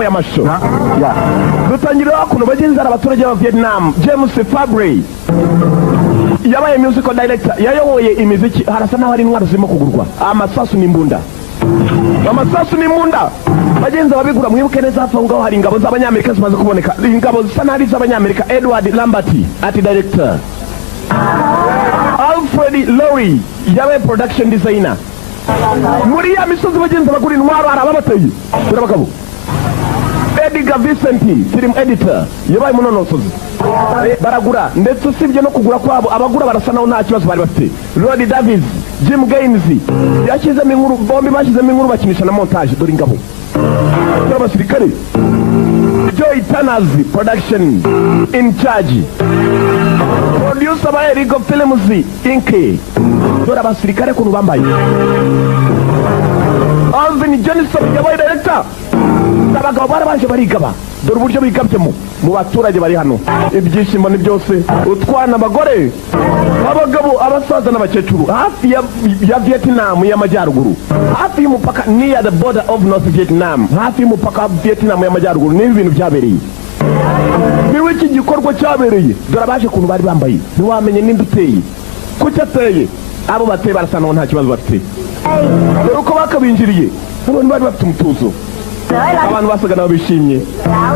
y'amashusho dutangira kuno bagenzi abaturage ba Vietnam. James Fabre yabaye musical director, yayoboye imiziki. Harasa naho ari intwaro zirimo kugurwa, amasasu n'imbunda. Amasasu n'imbunda bagenzi babigura, mwibuke neza hafi ngaho hari ingabo z'abanyamerika zimaze kuboneka, ingabo zisa n'ari z'abanyamerika. Edward Lambert ati director, Alfred Laurie yabaye production designer. Muri ya misozi bagenzi bagura intwaro arababateye turabagabo. Edgar Vicenti film editor yabaye munonosozi baragura, ndetse usibye no kugura kwabo abagura barasa naho nta kibazo bari bafite. Rod Davis, Jim Gaines yashyizemo inkuru, bombi bashyizemo inkuru bakinisha na montage. Dore ingabo y'abasirikare. Joy Tanners production in charge, producer by Rigo Films Inc. Dore abasirikare kuntu bambaye. Alvin Johnson yabaye director. Abagabo barabaje barigaba, dore uburyo bigabyemo mu baturage bari hano. Ibyishimo ni byose, utwana abagore, abagabo, abasaza n'abakecuru, hafi ya Vietnam y'amajyaruguru, hafi y'umupaka, near the border of North Vietnam, hafi y'umupaka wa Vietnam y'amajyaruguru. Ni ibintu byabereye, niwe iki gikorwa cyabereye. Dore abaje kuntu bari bambaye, ntiwamenye ninde uteye kucyo ateye. Abo bateye barasa naho nta kibazo bafite. Dore uko bakabinjiriye, abantu bari bafite umutuzo, abantu basaga nabo bishimye.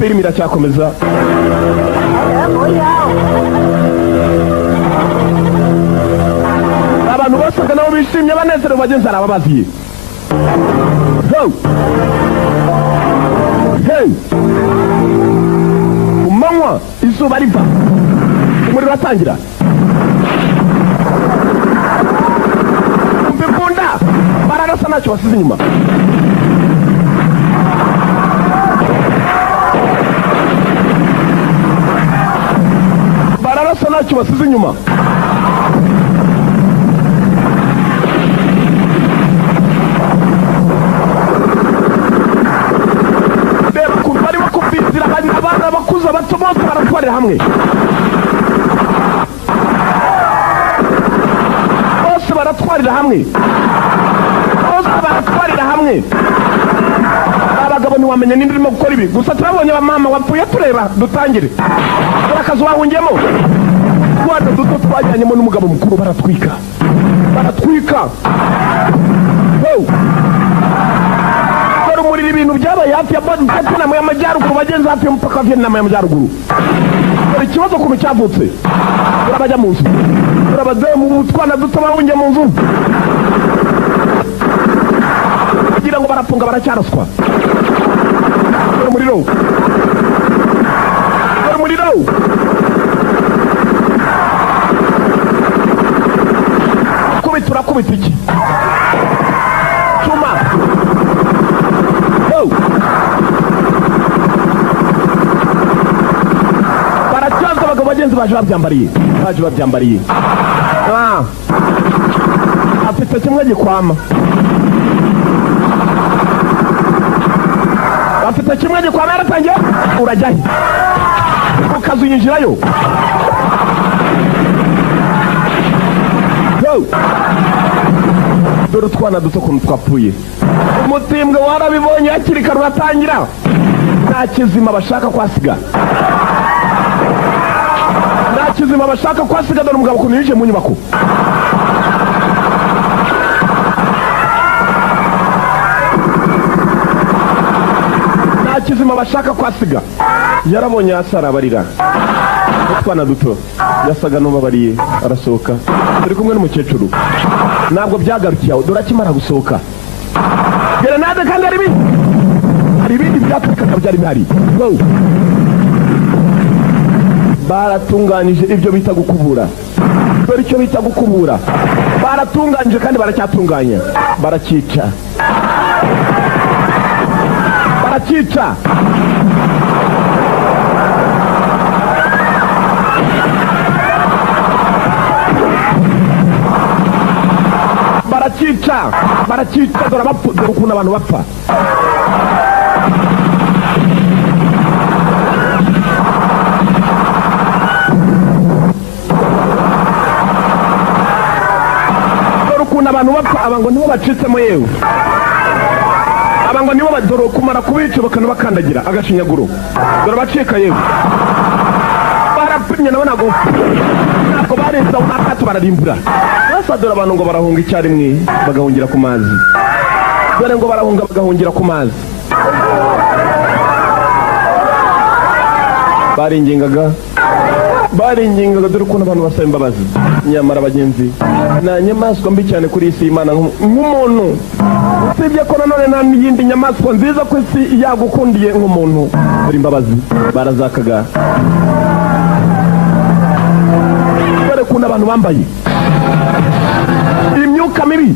Filimi iracyakomeza. Abantu basaga nabo bishimye banezerewe bagenzi arababaziye. Hey, umanywa izuba riva, umuriro uratangira. Mbikunda bararasa ntacyo basize inyuma. Bararasa ntacyo basize inyuma. Reba ukuntu bari bakubitira abana bakuze bato bose baratwarira hamwe. Bose baratwarira hamwe. Bose baratwarira hamwe. Abagabo ntiwamenye ninde urimo gukora ibi. Gusa turabonye abamama wapfuye tureba dutangire. Dore akazi wahungiyemo. Twana duto twajyanyemo n'umugabo mukuru baratwika. Baratwika. Dore umuriro ibintu byabaye hafi ya Vietnam y'amajyaruguru bagenzi, hafi y'umupaka wa Vietnam y'amajyaruguru. Dore ikibazo kuntu cyavutse. Turabajya mu nzu. Turabadeye mu twana duto bahungiye mu nzu. Kugira ngo barafunga baracyaraswa. Dore umuriro. Dore umuriro. Turakubita iki? Chuma. Baracyaza abagabo bagenzi baje babyambariye. Afite kimwe gikwama. Afite kimwe gikwama yaratangiye. Urajyahe ukazu yinjirayo. Dore utwana duto kuntu twapfuye. Umutimbwe warabibonye hakiri kare uratangira. Nta kizima bashaka kwasiga. Nta kizima bashaka kwasiga. Dore umugabo kuntu yije mu nyubako. Nta kizima bashaka kwasiga. Yarabonye asara barira. Utwana duto yasaga n'ubabariye arasohoka. Turi kumwe n'umukecuru. Ntabwo byagarukiye aho, dore akimara gusohoka. Grenade kandi hari ibindi byatwikaga byari bihari. Baratunganyije ibyo bita gukubura. Dore icyo bita gukubura. Baratunganyije kandi baracyatunganya. Barakica. Barakica. Dore ukuntu abantu bapfa. Dore ukuntu abantu bapfa, abango nibo bacitsemo yewe. aba ngo nibo badoro kumara kubica bakanabakandagira agashinyaguro dore bacika yewe barapimye nabo nago bareza unakatu bararimbura basa dore abantu ngo barahunga icyarimwe bagahungira ku mazi dore ngo barahunga bagahungira ku mazi baringingaga dore ukuntu abantu basaba imbabazi nyamara abagenzi nta nyamaswa mbi cyane kuri isi y'Imana nk'umuntu usibye ko nanone nta n'iyindi nyamaswa nziza ku isi yagukundiye nk'umuntu dore imbabazi barazakaga dore ukuntu abantu bambaye imyuka mibi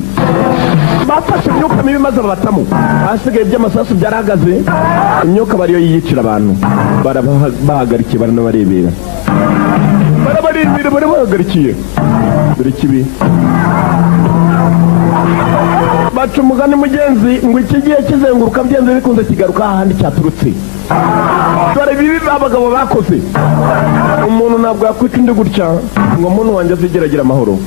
bafashe imyuka mibi maze babatamo hasigaye by'amasasu byarahagaze imyuka bariyo yiyicira abantu barabahagarikiye baranabarebera barabarindira barabahagarikiye dore kibi baca umugani mugenzi ngo iki gihe kizenguruka byenze bikunze kigaruka ahandi cyaturutse dore bibi abagabo bakoze umuntu ntabwo yakwita indi gutya ngo umuntu wanjye azigeragira amahoro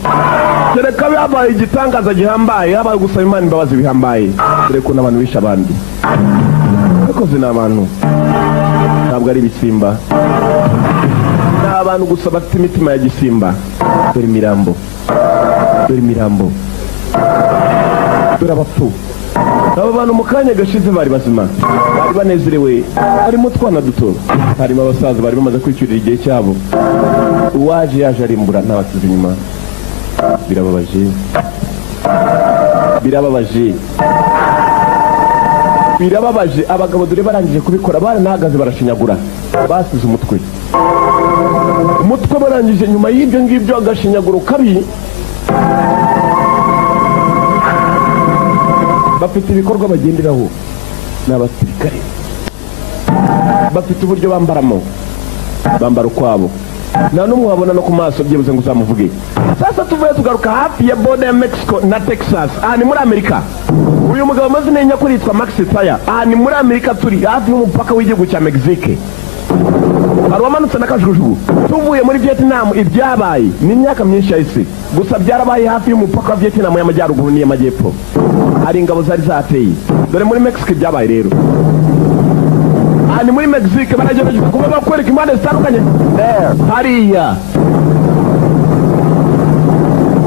kereka bihabaye igitangaza gihambaye habaye gusaba Imana imbabazi bihambaye dore ko n'abantu bishe abandi bakoze n'abantu ntabwo ari ibisimba abantu gusa bafite imitima ya gisimba dore imirambo dore abapfu aba bantu mu kanya gashize bari bazima bari banezerewe harimo utwana duto harimo abasaza bari bamaze kwicyurira igihe cyabo uwaje yaje arimbura ntabasize inyuma birababaje abagabo dore barangije kubikora baranahagaze barashinyagura basize umutwe barangije nyuma y'ibyo ngibyo agashinyaguro kabi bafite ibikorwa bagenderaho n'abasirikare bafite uburyo bambaramo bambara ukwabo nta n'umwe wabona no ku maso byibuze ngo uzamuvuge sasa tuvuye tugaruka hafi ya border ya Mexico na Texas aha ni muri Amerika uyu mugabo amazina y'inyakuri yitwa Max Taya aha ni muri Amerika turi hafi y'umupaka w'igihugu cya Mexique hari wamanutse n'akajugujugu tuvuye muri Vietnam ibyabaye ni imyaka myinshi yahise gusa byarabaye hafi y'umupaka wa Vietnam y'amajyaruguru n'iy'amajyepfo hari ingabo zari zateye dore muri Mexico ibyabaye rero ni muri Mexique baragerageza kuba bakwereka impande zitandukanye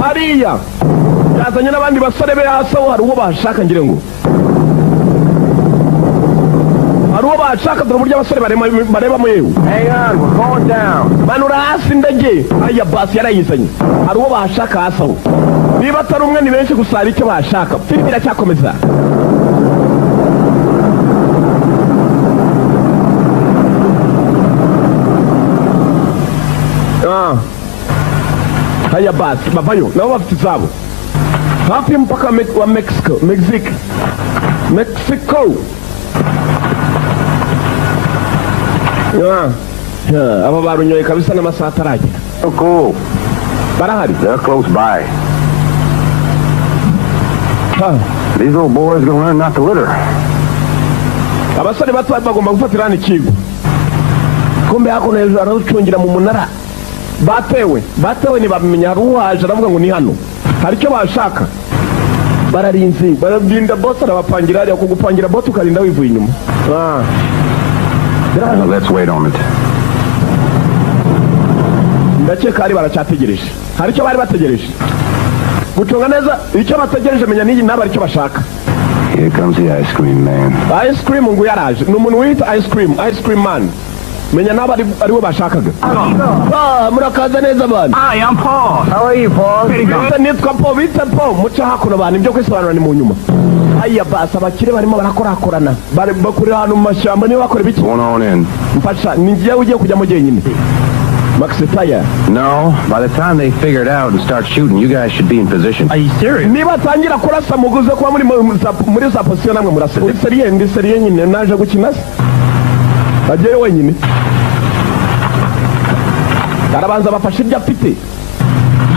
hariya yazanye n'abandi basore be hasi aho hari uwo bashaka ngire ngo hari uwo bashaka dore uburyo abasore barebamo yewe manura hasi ndege aya basi yarayizanye hari uwo bashaka hasi aho niba atari umwe ni benshi gusa hari icyo bashaka filime iracyakomeza haya basi bavayo nabo bafite izabo hafi y'umupaka wa Mexico aba barunyoye kabisa n'amasaha ataragera barahari they're close by. These little boys gonna learn not to litter. abasore bato bagomba gufatira hano ikigo kumbe hakuno hejuru aracungira mu munara batewe ntibamenya hari uwaje aravuga ngo ni hano hari icyo bashaka bararinda boss arabapangira hariya kugupangira boss ukarinda wivuye inyuma Let's wait on it. ndakeka hari baracyategereje hari icyo bari bategereje gucunga neza icyo bategereje menya n'iyi naba aricyo bashaka. Here comes the ice cream man. Ice cream ngo yaraje ni umuntu wita ice cream man. Menya naba ariwe bashakaga. Murakaza neza abantu. Hi, I'm Paul. How are you, Paul? Nitwa Paul, bita Paul, muca hakuno abantu ibyo kwisobanura ni mu nyuma. Aya basa abakire barimo barakorakorana. Bakuri hano mu mashyamba niwe bakora biki? Going on in. Mfasha ni ngiye ugiye kujya mu jenyine. Max Taya. No, by the time they figure it out and start shooting, you guys should be in position. Are you serious? Niba tangira kurasa muguze kuba muri za position namwe murasa. Ndi seriye nyine naje gukina. Bagiye wenyine. Karabanza bafashe ibyo afite.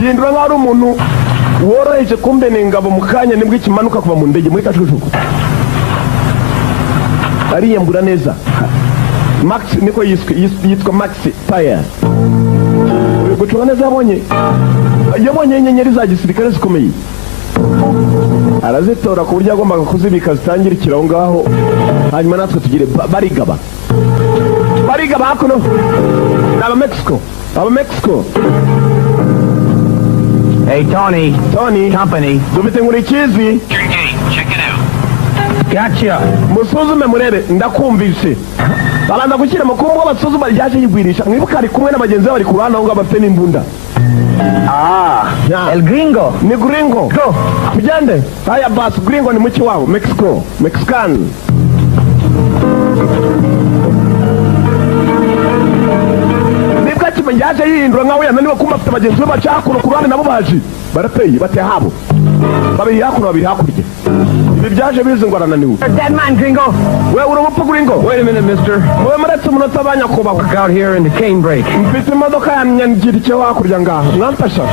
Yindura nka ari umuntu woroheje kumbe n'ingabo mukanya nibwo ikimanuka kuva mu ndege muri kacucuku. Ariyembura neza. Max niko yitwa Max Taya. Gucunga neza yabonye inyenyeri za gisirikare zikomeye. arazitora ku buryo agombaga kuzibika zitangirikira aho ngaho, hanyuma natwe tugire barigaba hakuno. Ni Aba-Mexico. Hey, Tony. Company. Dufite Nkurikizi. Check it out. Gotcha. Musuzume murebe, ndakumvise. Babanza gushyira mu kumwe basuzuma ryaje yigwirisha. Mwibuka ari kumwe n'abagenzi bari ku ruhande aho ngaho bafite n'imbunda. El Gringo. Ni Gringo. Go. Tujyande. Haya basi, Gringo ni muki wao, Mexican. Nibwa kimenye yaje yihindura nkaho yananiwe kumva afite abagenzi be bacakuno ku ruhande nabo baje. Barateye bate habo. Babiri hakuno babiri hakurya. Ibi byaje bize ngo arananiwe. That man, Gringo. We uri umupfu Gringo. Wait a minute, mister. Wowe muretse umunota banyakubahwa. Look out here in the cane break. Mfite imodoka yanyangira icyo hakurya ngaho. Mwamfasha.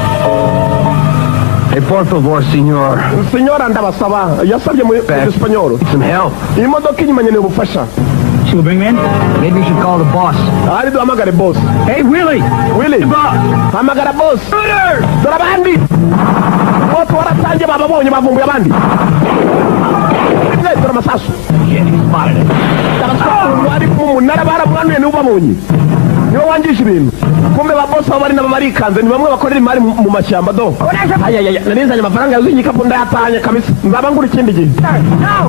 Hey, por favor, senor. Senyora ndabasaba. Yasabye mu Espanyol. Some help. Iyi modoka inyuma nkeneye ubufasha. Should we bring him in? Maybe you should call the boss. Ari duhamagare boss. Hey, Willie. Hamagara boss. Dore abandi. Moto waratangiye bababonye bavumbuye abandi. Dore amasasu. Wari ku munara baramwanuye niwe ubabonye. Niwe wangisha ibintu. Kumbe ba boss bari nabo barikanze ni bamwe bakorera imari mu mashyamba do. Ayaya narinzanye amafaranga yuzuye igikapu ndayatanye kabisa. Nzaba ngura ikindi gihe.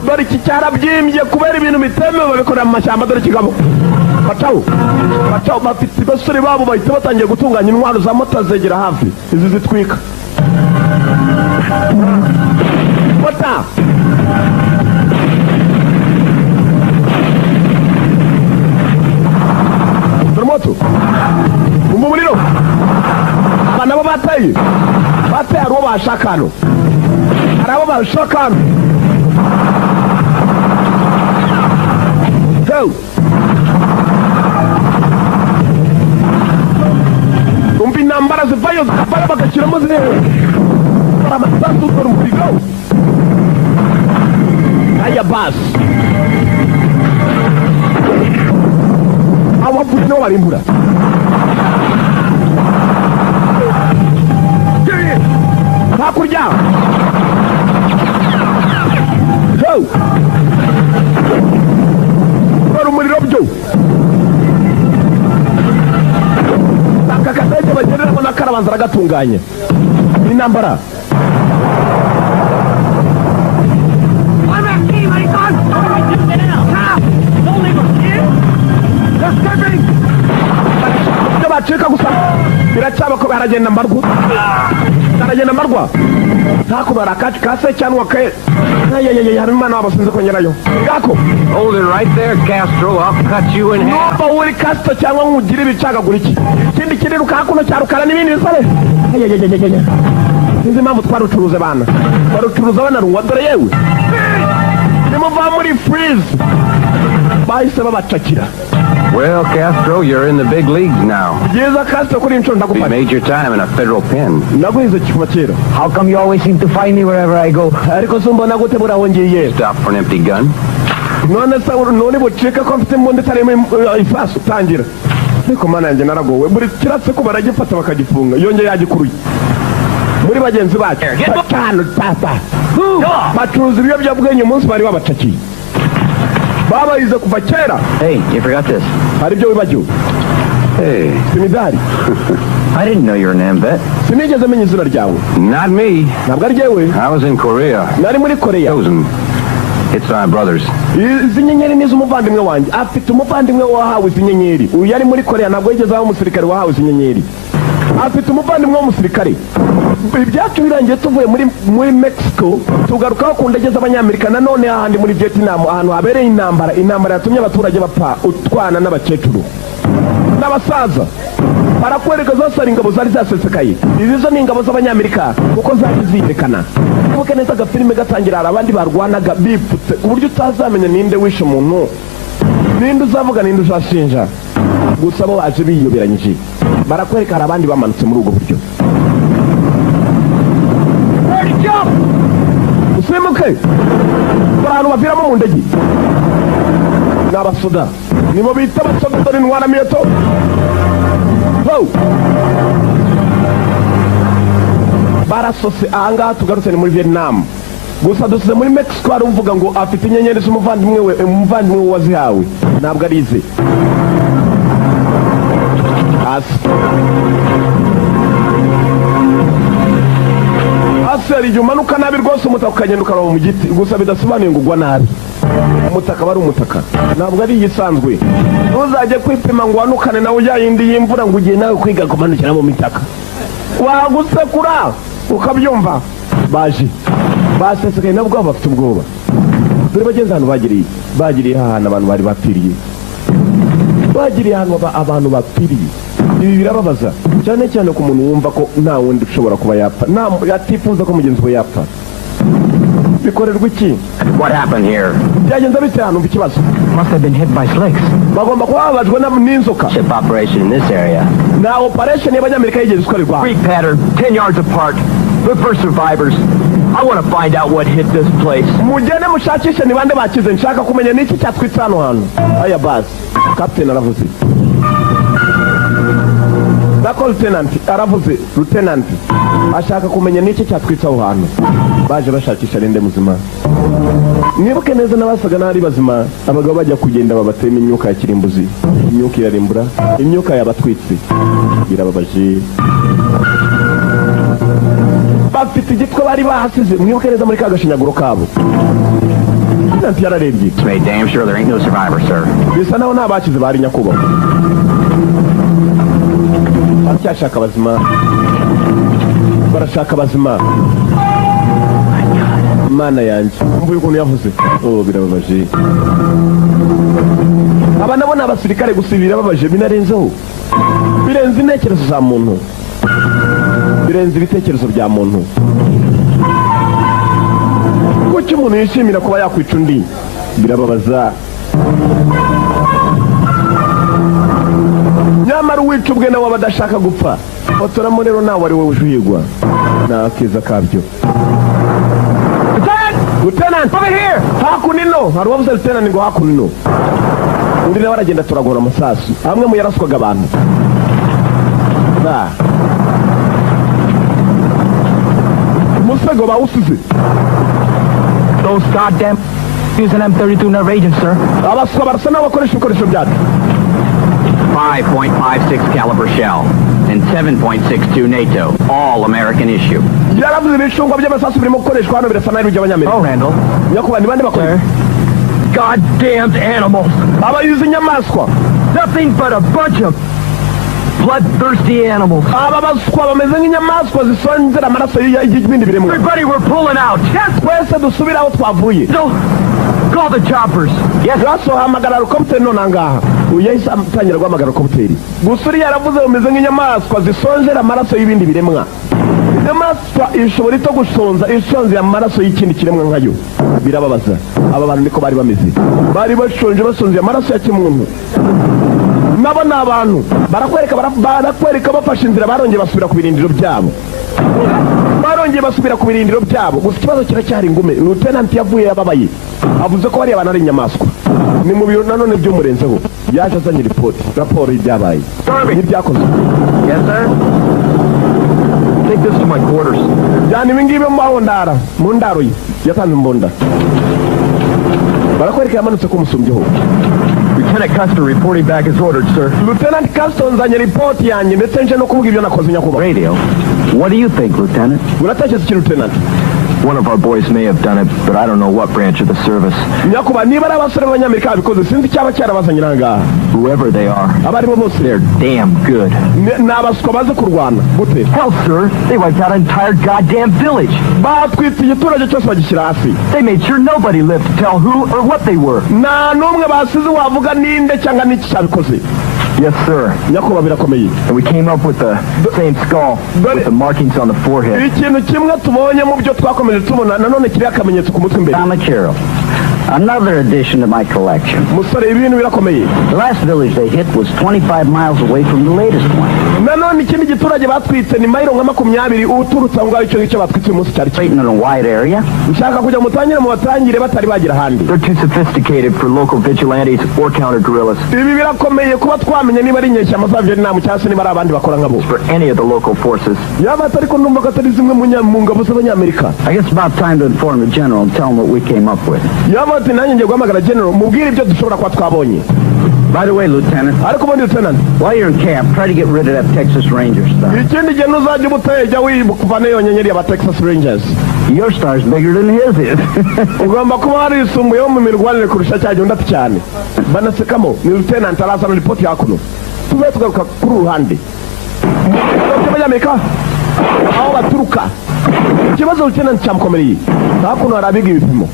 Dore iki cyarabyimbye kubera ibintu bitemewe babikorera mu mashyamba dore kigabo. Bacaho bafite basore babo bahita batangiye gutunganya intwaro za mota zegera hafi. Izi zitwika. Mota. Moto. Umumuriro. Abana bo bataye hari uwo bashaka hano. Hari abo bashaka hano. Go. Umbi nambara zivayo zikabara bagashyiramo zirebe. Amasasu dore umuriro. Aya basi. Awavuye no barimbura. Hakurya. Go. Dore umuriro byo. Aka kadege bagereramo n'akarabanza aragatunganya. Intambara. Bacika gusa biracyaba ko baragenda mbarwa ntako barakaci kase cyangwa kaye hari imana wabasinze kongerayo ngako. Hold it right there, Castro. I'll cut you in half. Noba uri Castro cyangwa nkugire ibicagagura iki ikindi kiriruka hakuno cyarukara n'ibindi bisare. Sinzi impamvu twarucuruze bana runwa dore yewe nimuva muri freeze bahise babacakira. Well, Castro, you're in the big leagues now. You made your time in a federal pen. How come you always seem to find me wherever I go? Stop for an empty gun. Muri bagenzi bacu batanu papa bacuruza ibiyobyabwenge umunsi bari babacakiye babayize kuva kera. Hey, you forgot this. Hari ibyo wibagiwe. Hey. Simidari. I didn't know you were an AMVET. Sinigeze menya izina ryawe. Not me. Ntabwo ari jewe. I was in Korea. Nari muri Korea. Chosen. It's my brothers. Izi nyenyeri ni z'umuvandimwe wanjye. Afite umuvandimwe wahawe izi nyenyeri. Uyu yari muri Korea ntabwo yigeze aho umusirikare wahawe izi nyenyeri. Afite umuvandimwe w'umusirikare. Ibyacu birangiye tuvuye muri Mexico tugarukaho ku ndege z'abanyamerika nanone ahandi muri Vietnam ahantu habereye intambara yatumye abaturage bapfa utwana n'abakecuru n'abasaza. Barakwereka zose ingabo zari zasesekaye. Izo ni ingabo z'abanyamerika kuko zari zirekana. Kuko neza agafilime gatangira abandi barwanaga bipfutse ku buryo utazamenya ninde wishe umuntu ninde uzavuga ninde uzashinja. Gusa bo baje biyoberanyije. Barakwereka abandi bamanutse muri ubwo buryo. Usimuke abantu baviramo mu ndege n'abasoda nibo bita abasoda dore intwara miyeto. Barasose ahangaha tugarutse ni muri Vietnam. gusa dusize muri Mexico hari uvuga ngo afite inyenyeri z'umuvandimwe we wazihawe ntabwo ari ize hasi hari igihe umanuka nabi rwose umutaka ukagenda ukaraba mu giti gusa bidasobanuye ngo ugwa nabi umutaka aba ari umutaka ntabwo ari iyisanzwe ntuzajye kwipima ngo wanukane nawe ujya yindi y'imvura ngo ugiye nawe kwiga kumanukira mu mitaka wagusekura ukabyumva baje basesekaye nabwo bafite ubwoba dore bagenzi ahantu bagiriye ahantu abantu bari bapfiriye bagiriye ahantu abantu bapfiriye ibi birababaza cyane cyane ku muntu wumva ko nta wundi ushobora kuba yapfa atifuza ko mugenzi we yapfa bikorerwa iki? What happened here? Byagenze bite hano ikibazo? Must have been hit by slicks. Bagomba kuba babajwe n'inzoka. Ship operation in this area. Na operation y'abanyamerika yigeze ikorerwa. Creek pattern, 10 yards apart. Look for survivors. I want to find out what hit this place. Mugende mushakishe ni bande bakize nshaka kumenya niki cyatwitse hano hano. Aya basi. Captain aravuze. Dako lieutenant aravuze. Lieutenant ashaka kumenya niki cyatwitse aho hano. Baje bashakisha rinde muzima. Mwibuke neza n'abasaga n'ari bazima abagabo bajya kugenda babatema imyuka ya kirimbuzi. Imyuka irarimbura, imyuka yabatwitse. Birababaje. Bafite igitwa bari bahasize mwibuke neza muri kagashinyaguro kabo. Nanti yararebye. It's made damn sure there ain't no survivor, sir. Bisa naho ntabakize bari nyakubahwa. Baracyashaka bazima. Barashaka bazima. Mana yanjye mvuye ukuntu yavuze birababaje aba nabona abasirikare gusibira babaje binarenzeho birenze intekerezo za muntu birenze ibitekerezo bya muntu kuki umuntu yishimira kuba yakwica undi birababaza nyamara uwica ubwe nawe abadashaka gupfa otoramo rero nawe ari wowe ujuhigwa nta keza kabyo. Lieutenant, over here! Hakunino! Hari wavuze Lieutenant ngo hakunino. Undi nawe aragenda turagora amasasu. Amwe mu yaraswaga abantu. Musego bawusize. Those goddamn use an M32 nerve agent, sir. Abaswa barasa n'abakoresha ibikoresho byacu. 5.56 caliber shell and 7.62 NATO, all American issue. Yaravuze ibishungwa by'amasasu birimo gukoreshwa hano birasa n'ari by'abanyamerika. Oh, Randall. Nyakuba ni bande bakora? Goddamned animals. Abayuze inyamaswa. Nothing but a bunch of bloodthirsty animals. Aba baswa bameze nk'inyamaswa zisonzera amaraso y'ibindi biremwa. Everybody, we're pulling out. Yes, twese dusubira aho twavuye. So, call the choppers. Yes, raso hamagara helicopter none ngaha. Uyahise atangira guhamagara helicopter. Gusuri yaravuze bameze nk'inyamaswa zisonzera amaraso y'ibindi biremwa. Inyamaswa ishobora ito gusonza isonze amaraso y'ikindi kiremwa nkayo. Birababaza. Aba bantu niko bari bameze. Bari bashonje basonze amaraso ya kimuntu. Nabo n'abantu barakwereka bafashe inzira barongeye basubira ku birindiro byabo. Gusa ikibazo kiracyari ingume. Lieutenant yavuye yababaye. Avuze ko bari abantu ari inyamaswa. Ni mu biro nanone by'umurenzeho. Yaje azanye raporo y'ibyabaye. N'ibyakozwe. Yes, sir. Take this to my quarters. Jani wingibe mu ndaro ye. Yatanze mbonda. Barakwereka yamanutse ko musumbyeho. Lieutenant Custer reporting back as ordered, sir. Lieutenant Custer nzanye report yanjye ndetse nje no kuvuga ibyo nakoze nyakuba. Radio. What do you think, Lieutenant? Uratekereza iki Lieutenant? One of our boys may have done it, but I don't know what branch of the service. Nyakuba niba ari abasore b'abanyamerika babikoze sinzi cyaba cyarabazanye nangaha. Whoever they are, Abari bo bose they're damn good. N'abaswa baze kurwana. Gute? Hell, sir, they wiped out an entire goddamn village. Batwitse igiturage cyose bagishyira hasi. They made sure nobody lived to tell who or what they were. Nta n'umwe basize wavuga ninde cyangwa n'iki cyabikoze. Yes, sir. Nyakuba birakomeye. And we came up with the same skull with the markings on the forehead. Ikintu kimwe tubonye mu byo twakomeje tubona nanone kiri akamenyetso ku mutwe imbere. Material. Another addition to my collection. Musore ibintu birakomeye. The last village they hit was 25 miles away from the latest one. nanone ikindi giturage batwitse ni mayiro nka 20 uturutse aho ngaho icyo ngicyo batwitse umunsi cyari In a wide area. nshaka kujya mutangire mu batangire batari bagira handi. They're too sophisticated for local vigilantes or counter guerrillas. Ibi birakomeye kuba twamenya niba ari inyeshyamba za Vietnam cyangwa se niba ari abandi bakora nkabo. For any of the local forces. Yaba atari ko ndumva ko atari zimwe mu ngabo z'Abanyamerika. I guess it's about time to inform the general and tell him what we came up with. Yaba ati nanjye ngiye guhamagara general mubwire ibyo dushobora kuba twabonye. By the way, Lieutenant, Ariko ubundi Lieutenant, while you're in camp, try to get rid of that Texas Ranger stuff. ikindi gihe ntuzajya ubutejya wibukuvana iyo nyenyeri y'aba Texas Rangers. Your star's bigger than his is. Ugomba kuba warisumbuyeho mu mirwanire kurusha cya gihe undi ati cyane. Banasekamo ni Lieutenant arazana ripoti yakuno. Tube tugaruka kuri uruhande. Abanyamerika aho baturuka. Ikibazo Lieutenant cyamukomereye. Hakuno harabiga ibipimo.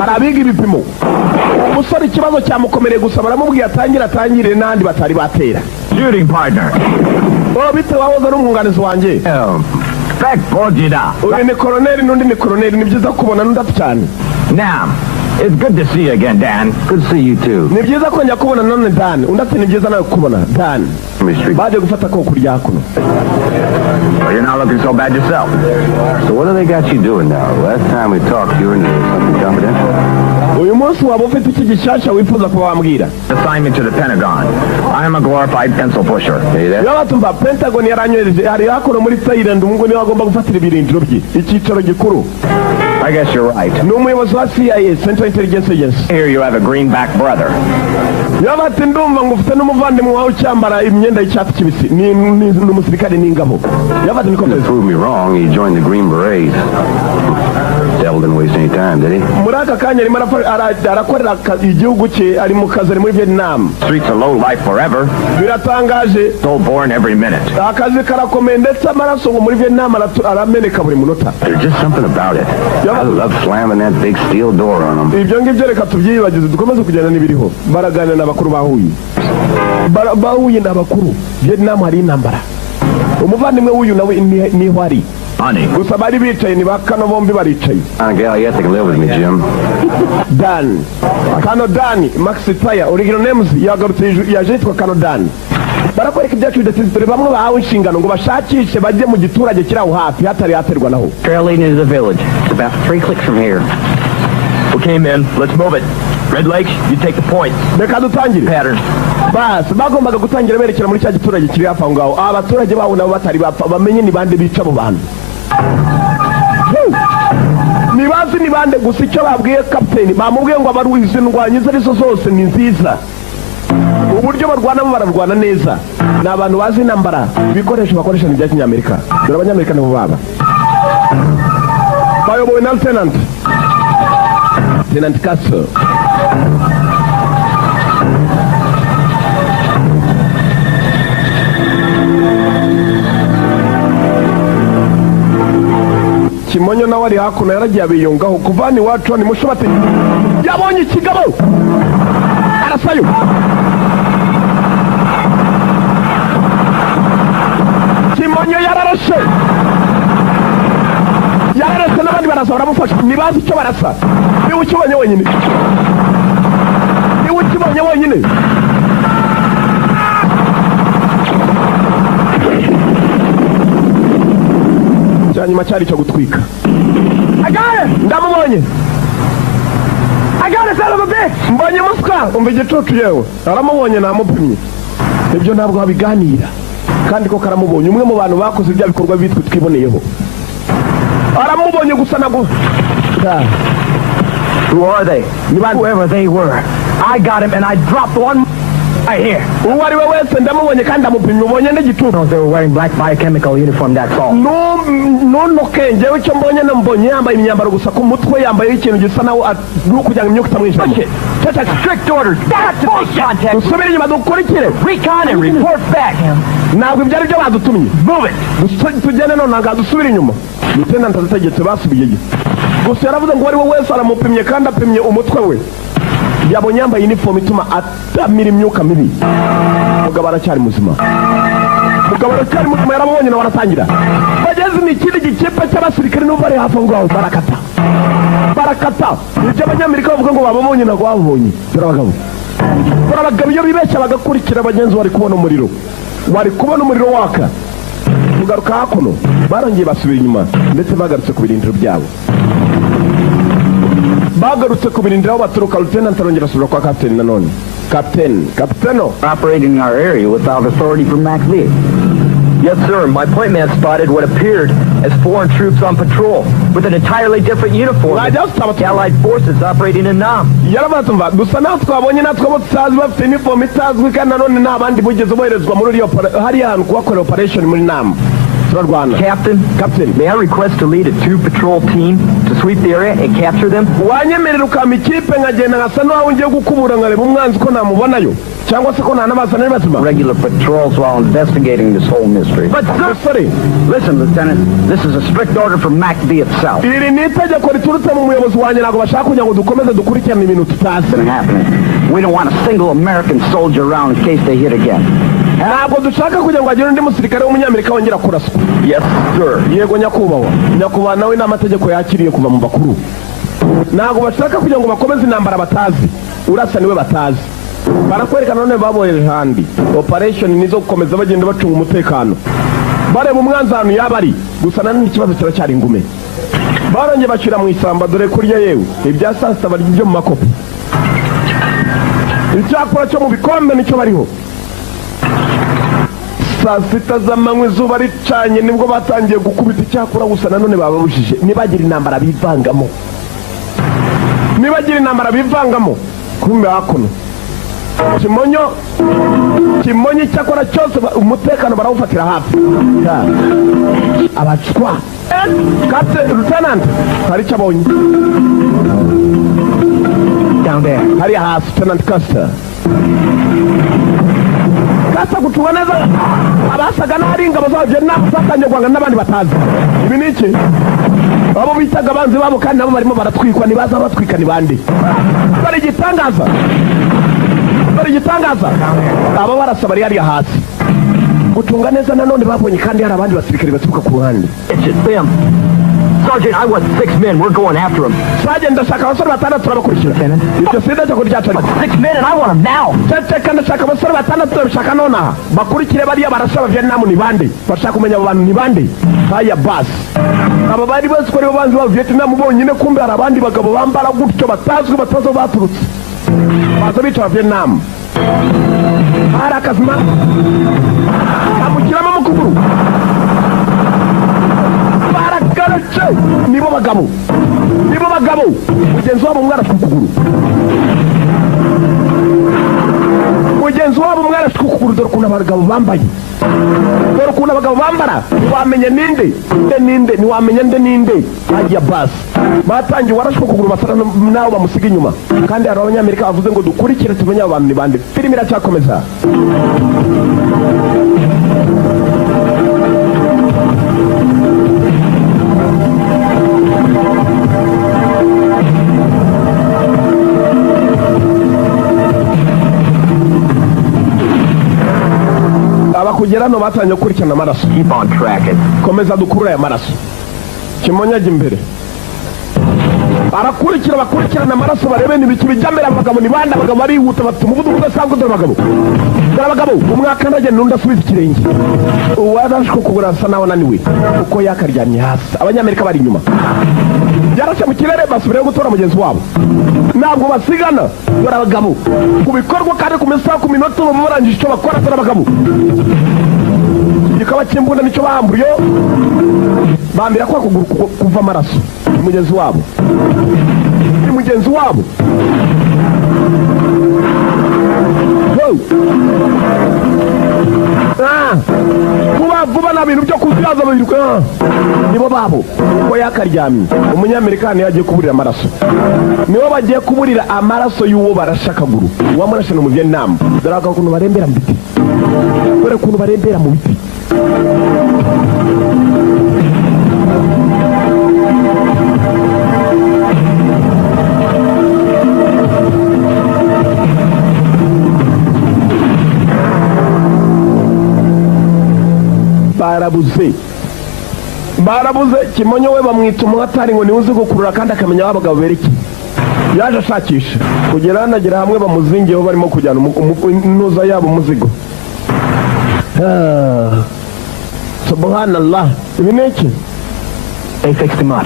Harabiga ibipimo. Umusore ikibazo cyamukomereye gusa baramubwiye atangire n'andi batari batera. Shooting partner. Bite wahoze ari umwunganizi wanjye. Back Bojida. Uyu ni koloneli n'undi ni koloneli ni byiza kubona n'undi cyane. Now, it's good to see you again, Dan. Good to see you too. Ni byiza ko njya kubona none Dan. Undi ati ni byiza nawe kubona Dan. Baje gufata ko kurya hakuno. Well, you're not looking so bad yourself. So what do they got you doing now? Last time we talked, you were into something confidential. Uyu munsi waba ufite iki gishasha wifuza kuba wambwira. Assignment to the Pentagon. I'm a glorified pencil pusher. Hey there. Yaba tumva Pentagon yaranyohereje hari hakuno muri Thailand umungu niwe agomba gufatira ibirindiro bye. Icyicaro gikuru. I guess you're right. Ni umuyobozi wa CIA, Central Intelligence Agency. Here you have a greenback brother. Yaba ati ndumva ngo ufite n'umuvandimwe wawe ucyambara imyenda y'icyatsi kibisi. Ni umusirikare n'ingabo. Yaba ati To nikomeze. prove me wrong, he joined the Green Berets. Devil didn't waste any time, did he? Muri aka kanya arimo arakorera igihugu cye ari mu kazi muri Vietnam. Streets are low life forever. Biratangaje. So born every minute. Akazi karakomeye ndetse amaraso ngo muri Vietnam arameneka buri munota. There's just something about it. I love slamming that big steel door on them. Ibyo ngibyo reka tubyibagize dukomeze kugenda n'ibiriho. Baraganira n'abakuru bahuye. Bahuye n'abakuru. Vietnam hari intambara. Umuvandimwe w'uyu nawe ni hwari. Honey. Gusa bari bicaye ni bakano bombi baricaye. Kind of gal yet that can live with me, Jim. Dan. Kano Dan, Max Fire, original names yagarutse yaje yitwa Kano Dan. Barakwereka ibyacu bidateze dore bamwe bahawe inshingano ngo bashakishe bajye mu giturage kiri aho hafi hatari haterwa naho. Trail leading into the village. It's about 3 clicks from here. Okay, men, let's move it. Red Lakes, you take the point. Reka dutangire. Pattern. Bas bagombaga gutangira berekera muri cya giturage kiri hafi aho ngaho. Abaturage baho nabo batari bapfa bamenye ni bande bica abo bantu. Nibazi ni bande gusa icyo babwiye kapiteni bamubwiye ngo abaruhize indwanyi zarizo zose ni nziza. Uburyo barwanamo bararwana neza. Ni abantu bazi intambara ibikoresho bakoresha ni bya Kinyamerika. Dore Abanyamerika nabo baba. Bayobowe na Lieutenant Castle. Kimonyo nawe ari hakuno yaragiye abiyungaho kuvana iwacu ni mushobate yabonye ikigabo arasayo Kimonyo yararashe n'abandi barasa baramufasha nibazi icyo barasa niwe ukibonye wenyine cyanyuma cyari cyo gutwika ndamubonye mbonye muswa umva igicucu yewe aramubonye namupimye ibyo ntabwo babiganira kandi ko karamubonye umwe mu bantu bakoze ibya bikorwa bitwe twiboneyeho aramubonye gusa nago Who are they? Whoever they were. I got him and I dropped one right here. uwo ari we wese ndamubonye kandi amupimye ubonye n'igicucu. They were wearing black biochemical uniform, that's all. Nonoke njyewe icyo mbonye nambonye yambaye imyambaro gusa ku mutwe yambaye ikintu gisa nawe kugira ngo imyuka itamwinjiramo. Strict orders. Got to make contact. Dusubire inyuma dukurikire. Recon and report back. Ntabwo ibyo ari byo badutumye. Move it. Tugende none ntabwo dusubire inyuma. Lieutenant ategetse basubiyeyo. Gusa yaravuze ngo ari we wese aramupimye kandi apimye umutwe we. Yabonye yambaye uniform ituma atamira imyuka mibi. Mugabo aracyari muzima. Yarabonye nawe aratangira. Bageze ni ikindi gikipe cy'abasirikare n'ubu bari hafi aho ngaho barakata. barakata ibyo abanyamerika bavuga ngo bababonye ntabwo babonye. dore abagabo iyo bibeshya bagakurikira abagenzi wari kubona umuriro waka. kugaruka hakuno barongeye basubira inyuma ndetse bagarutse ku birindiro byabo. bagarutse ku birindiro aho baturuka. Lieutenant arongera asubira kwa Captain nanone. Captaino. Operating in our area without authority from MacV. Yes, sir. My point man spotted what appeared as foreign troops on patrol with an entirely different uniform. Allied forces operating in Nam. Yarabatumva gusa natwe twabonye natwe bo tutazi bafite uniform itazwi kandi nanone n'abandi bugeze boherezwa muri hariya hantu kubakorera operation muri Nam. Captain, may I request to lead a 2-patrol team to sweep the area and capture them? Wanyemerera ukama ikipe nkagenda nkasa n'aho ngiye gukubura nkareba umwanzi ko namubonayo cyangwa se ko ntanabasa nari batuma. Regular patrols while investigating this whole mystery. But sorry. Listen, Lieutenant, this is a strict order from MacV itself. Iri ni itegeko riturutse mu muyobozi wanjye ntabwo bashaka kugira ngo dukomeze dukurikirane ibintu tutazi. We don't want a single American soldier around in case they hit again. Ntabwo dushaka kugira ngo hagire undi musirikare w'umunyamerika wongera kuraswa. Yes, sir. Yego nyakubahwa nawe n'amategeko yakiriye kuva mu bakuru. Ntabwo bashaka kugira ngo bakomeze intambara batazi. Urasa niwe batazi. Barakwerekana none babohereje handi. Operation nizo gukomeza bagenda bacunga umutekano. Bareba umwanzi ahantu yabari. Gusa nanone ikibazo kiracyari ingume. Barongeye bacira mu isamba dore kurya yewe. Ibya saa sita bari byo mu makopo. Icyakora cyo mu bikombe nicyo bariho. Saa sita z'amanywa izuba ricanye nibwo batangiye gukubita icyakora gusa nanone bababujije nibagira intambara bivangamo. Kumbe hakuno kimonyo icyakora cyose umutekano barawufatira hafi. Abacwa Lieutenant hari icyo abonye Down there. Hari hasi Lieutenant Custer. Kasa gutuwa neza abasaga n'ari ingabo zaje n'abatanyagwanga n'abandi batazi. Ibi niki abo bitaga abanzi babo kandi nabo barimo baratwikwa nibaza batwika ni bande. Bari gitangaza abo barasaba yari hasi gutunga neza nanone babonye kandi hari abandi basirikare baturuka ku ruhande. Sergeant, I want 6 men. We're going after him. Sergeant, ndashaka abasore batandatu turabakurikira. Ibyo sida cyo kuryaca. 6 men and I want them now. Cyeka ndashaka abasore batandatu turabishaka nona. Bakurikire bariya barasaba Vietnam ni bande. Bashaka kumenya abo bantu ni bande. Haya bas. Aba bari bose ko banzi ba Vietnam bonyine kumbe hari abandi bagabo bambara gutyo batazwi batazo baturutse. Bazo bitwa Vietnam. Harakazma. Amukiramo mukuguru. Nibo bagabo mugenzi wabo mwarashwe ukuguru dore ukuntu abagabo bambaye dore ukuntu abagabo bambara ntiwamenya ninde ajya basi batangiye warashwe ukuguru basara naho bamusiga inyuma kandi hari abanyamerika bavuze ngo dukurikire tumenye abo bantu ni bande. Filimi iracyakomeza. Abakugera no batangiye gukurikirana amaraso. Keep on tracking. Komeza dukurura aya maraso. Kimonyaje imbere. Bakurikirana amaraso barebe nibiki bijambere abagabo ni banda abagabo barihuta batuma umuvuduko udasanzwe dore abagabo umwaka ndaje nunda subiza ikirenge. Uwadashko kugura asa naho naniwe uko yakaryamye hasi. Abanyamerika bari inyuma. Yarashe mu kirere basubire gutora mugenzi wabo. Ntabwo basigana dore abagabo ku bikorwa kandi ku misaha ku minota barangije icyo bakora dore abagabo. Igikaba cy'imbunda nicyo bahambuye bambira kwa kuguru kuva amaraso. Mugenzi wabo vuba na bintu byo kuzaza babiruka nibo babo ko yakaryamye. Umunyamerikani yagiye kuburira amaraso nibo bagiye kuburira amaraso y'uwo barashakaguru wamurashe no mu Vietnam. Dore ukuntu barembera mu biti mu biti. barabuze barabuze Kimonyo we bamwita umuhatari ngo niwe uzi gukurura kandi akamenya aho abagabo bereki. Yaje ashakisha kugera hanagera hamwe bamuzingiyeho barimo kujyana inuza yabo umuzigo. Subhanallah. Ibi ni iki? They fixed him up.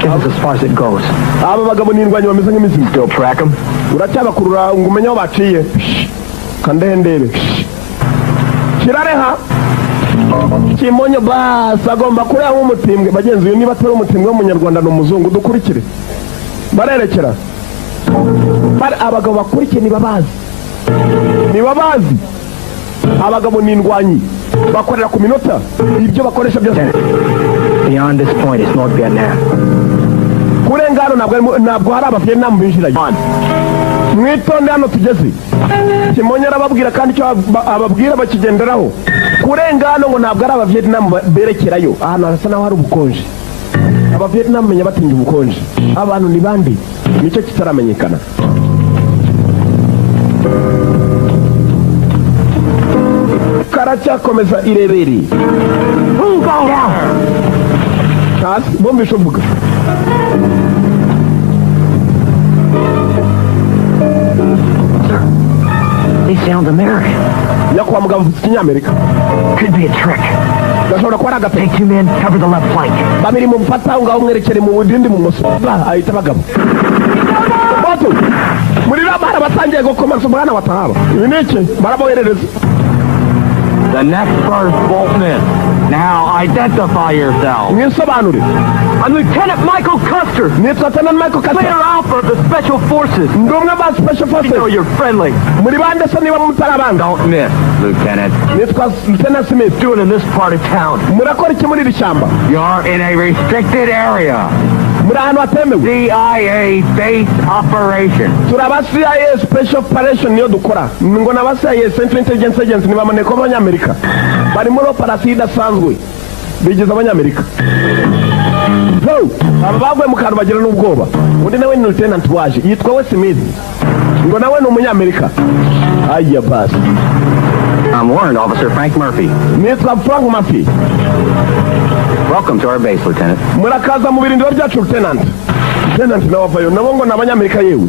This is as far as it goes. Aba bagabo n'indwanyi bameze nk'imizigo. Still track him? Uracyabakurura ngo umenye aho baciye. Kandehendebe. Kirareha. Kimonyo basa agomba kureba nk'umutimbwe. Bagenzi uyu niba atari umutimbwe w'umunyarwanda n'umuzungu dukurikire. Barerekera. Abagabo bakurikiye nibabazi. Nibabazi. Abagabo n'indwanyi bakorera ku minota ibyo bakoresha byose. Beyond this point is North Vietnam. Kurengano ntabwo hari Abavietnam binjiranye. Mwitonde hano tugeze. Kimonyo arababwira kandi icyo ababwira bakigenderaho. Kurengano ngo ntabwo ari Abavietnam berekerayo. Ahantu hasa naho hari ubukonje. Abavietnam menya batinya ubukonje. Abantu ni bandi nicyo kitaramenyekana. Karacyakomeza irebere. Hasi bombe shovuga. They sound American. Yakwa mugabo Kinyamerika. Could be a trick. Gashobora kuba ari Take two men, cover the left flank. babiri mu mfata ngaho umwerekere mu budindi mu muso. Ahita bagabo. Boto. Muri ramara batangiye gukoma subhana wa ta'ala. Ibi ni iki? Baraboherereza. The next first boatman. Now identify yourself. Mwisobanure. I'm Lieutenant Michael Custer. Lieutenant Michael Custer. Leader Alpha of the Special Forces. Ndumwe ba Special You know Forces. you're friendly. Muri bande se niba mutarabanga. Don't miss, Lieutenant. Lieutenant Smith. Doing in this part of town. Murakora iki muri iri shyamba? You're in a restricted area. Muri ahantu hatemewe. CIA base operation. Turaba CIA Special Operation niyo dukora. Ngo naba CIA Central Intelligence Agency ni bamaneko b'Abanyamerika. Bari muri operasiyo idasanzwe. Bigeze Abanyamerika. Aba bagwe mu kantu bagira n'ubwoba. Undi nawe ni Lieutenant waje yitwa we Smith. Ngo nawe ni Umunyamerika. Aya basi. I'm Warrant Officer Frank Murphy. Nitwa Frank Murphy. Welcome to our base, Lieutenant. Murakaza mu birindiro byacu Lieutenant. Lieutenant nawe avayo nabo ngo n'Abanyamerika yewe.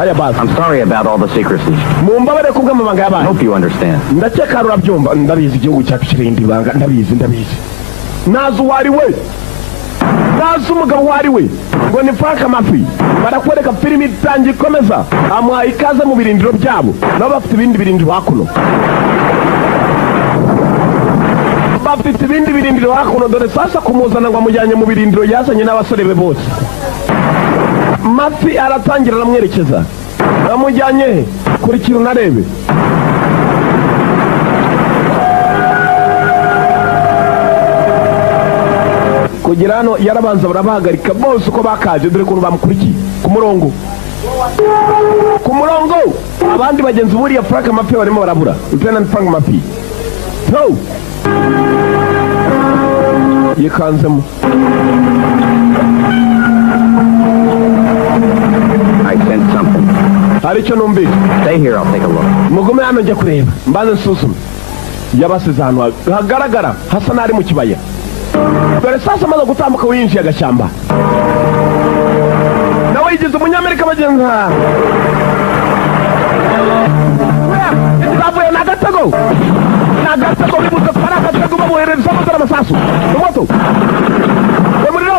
Aya basi. I'm sorry about all the secrecy. Mumbabare kubw'amabanga I y'abantu. hope you understand. Ndakeka rurabyumva ndabizi igihugu cyacu kirindi banga ndabizi. Nazo wari we. Nazo umugabo wari we. Ngo ni Frank Murphy. Barakwereka filimi itangiye ikomeza. Amwa ikaze mu birindiro byabo. Nabo bafite ibindi birindiro hakuno. Bafite ibindi birindiro hakuno dore sasa kumuzana ngo amujyanye mu birindiro yazanye n'abasore be bose. Murphy aratangira aramwerekeza. Amujyanye he? Kurikira unarebe. Kugira hano yarabanza barabahagarika bose uko bakaje dore ukuntu bamukurikiye ku murongo. Abandi bagenzi buriya Frank Murphy barimo barabura. Lieutenant Frank Murphy. Yikanzemo. I sense something. Hari icyo numvise. Stay here, I'll take a look. Mugume hano njya kureba. Mbanze nsusume. Yabasize ahantu hagaragara hasa n'ari mu kibaya. Dore sasa amaze gutambuka winjiye agashyamba. Nawe yigize Umunyamerika bagenzi ha. Zavuye n'agatego. N'agatego bibutse para agatego babohereza amazara amasasu. Umuto. Umuriro.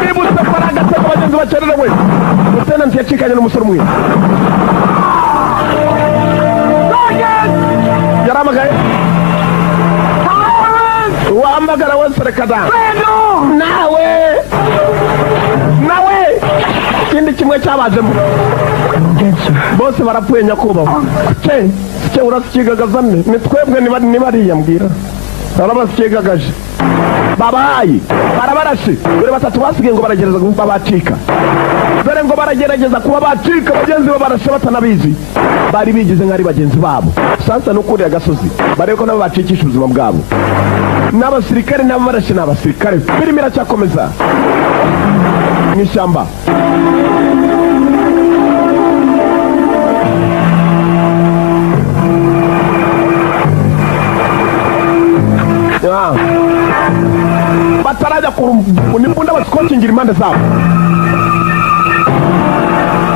Bibutse para agatego bagenzi bakererewe. Lieutenant yacikanye n'umusore umwe. Yaramagaye. Wamagara wese reka da. Nawe ikindi kimwe cyabajemo bose barapfuye nyakubahwa. Ce urasikigagaza ne twebwe nibariyambwira arabasikigagaje babaye barabarashe dore batatu basigaye ngo baragereza kuba bacika dore ngo baragerageza kuba bacika bagenzi bo barashe batanabizi bari bigize nk'ari bagenzi babo sasa no kuri agasozi bareko nabo bacikisha ubuzima bwabo n'abasirikare nabo barashe n'abasirikare birimo iracyakomeza mu ishyamba. bajya nimbunda basikocingira impande zabo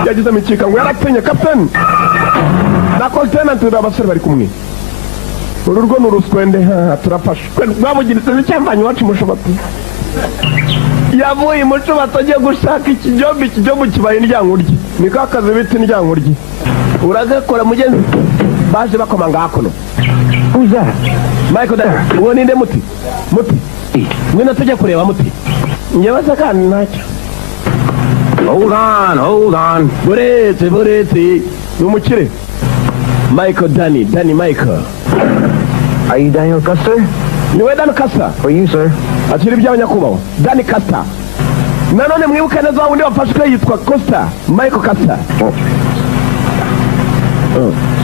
yagize mikika ngo yaratinye kapiteni na lieutenant abasore bari kumwe uru rwo n'uruswende turafashe rwabugiritse n'icyamvanyi wacu mushobati yavuye mushobati agiye gushaka ikijombo kibaye indyango rye niko akazi bita indyango rye uragakora mugenzi baje bakomanga hakuno Who's that? Michael Dani uwo ninde muti mwene tujya kureba muti njyewe se kandi ntacyo Hold on. buretse ni umukire Michael Dani Michael. Are you Daniel Custer? niwe Dani Custer. For you, sir. akiri iby'abanyakubahwa Dani Custer. nanone mwibuke neza wundi wafashwe yitwa Costa Michael Custer.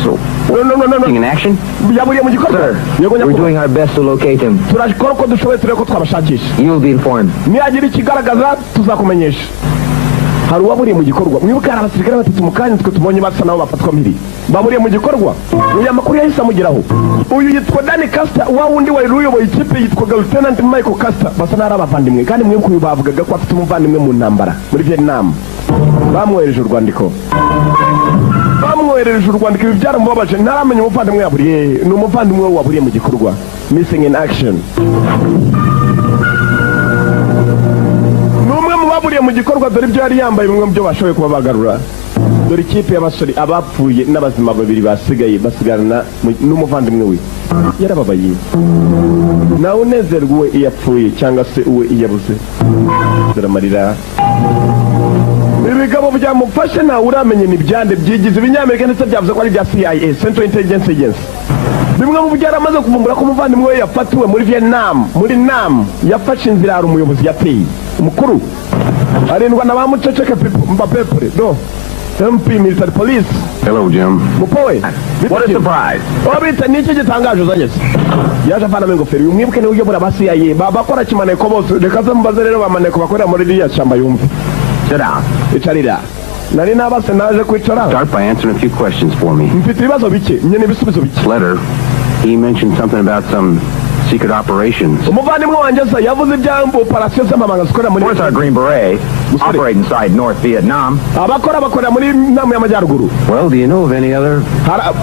So, no. in action? yaburiye mu gikorwa. Sir, we're doing our best to locate him. turakora uko dushoboye turebe ko twabashakisha. You'll be informed. niyagira ikigaragaza tuzakumenyesha. hari uwaburiye mu gikorwa mwibuke hari abasirikare batatu mu kanya twe tubonye basa nabo bafatwa mpiri baburiye mu gikorwa uyu amakuru yahise amugeraho uyu yitwa Dani Custer wa wundi wari uyoboye ikipe yitwa Lieutenant Michael Custer basa n'ari abavandimwe kandi mwibuke uyu bavugaga ko afite umuvandimwe mu ntambara muri Vietnam bamwohereje urwandiko ibi byaramubabaje ntaramenya umuvandimwe yaburiye ni umuvandimwe waburiye mu gikorwa missing in action baburiye mu gikorwa dore ibyo yari yambaye bimwe mu byo bashoboye kuba bagarura dore ikipe y'abasore abapfuye n'abazima babiri basigaye basigarana n'umuvandimwe we yarababaye nawe unezerwa uwe iyo apfuye cyangwa se uwe iyo abuze ziramarira ibigabo byamufashe nawe uramenye n'ibyande byigize ibinyamerika ndetse byavuze ko ari bya CIA Central Intelligence Agency bimwe mu byaramaze kuvumbura ko umuvandimwe we yafatiwe muri Vietnam muri Nam yafashe inzira hari umuyobozi yateye umukuru arindwa na ba muceceke mbapepure do MP military police. Hello, Jim. Mupowe. What a surprise. Obita niki gitangaje uzanye yaje afana mengofero umwibuke ne uyobora ba CIA bakora kimaneko bose reka zambaze rero bamaneko bakorera muri riya cyamba yumve. Sit down. Icarira nari nabase naje kwicara. Start by answering a few questions for me. Mfite ibibazo bike nyene ibisubizo bike. Letter. He mentioned something about some secret operations. Umuvandimwe wanje sa yavuze ibyambo operation z'amabanga zikora muri Where's our Green Beret? Operate inside North Vietnam. Abakora muri Namu y'Amajyaruguru. Well, do you know of any other?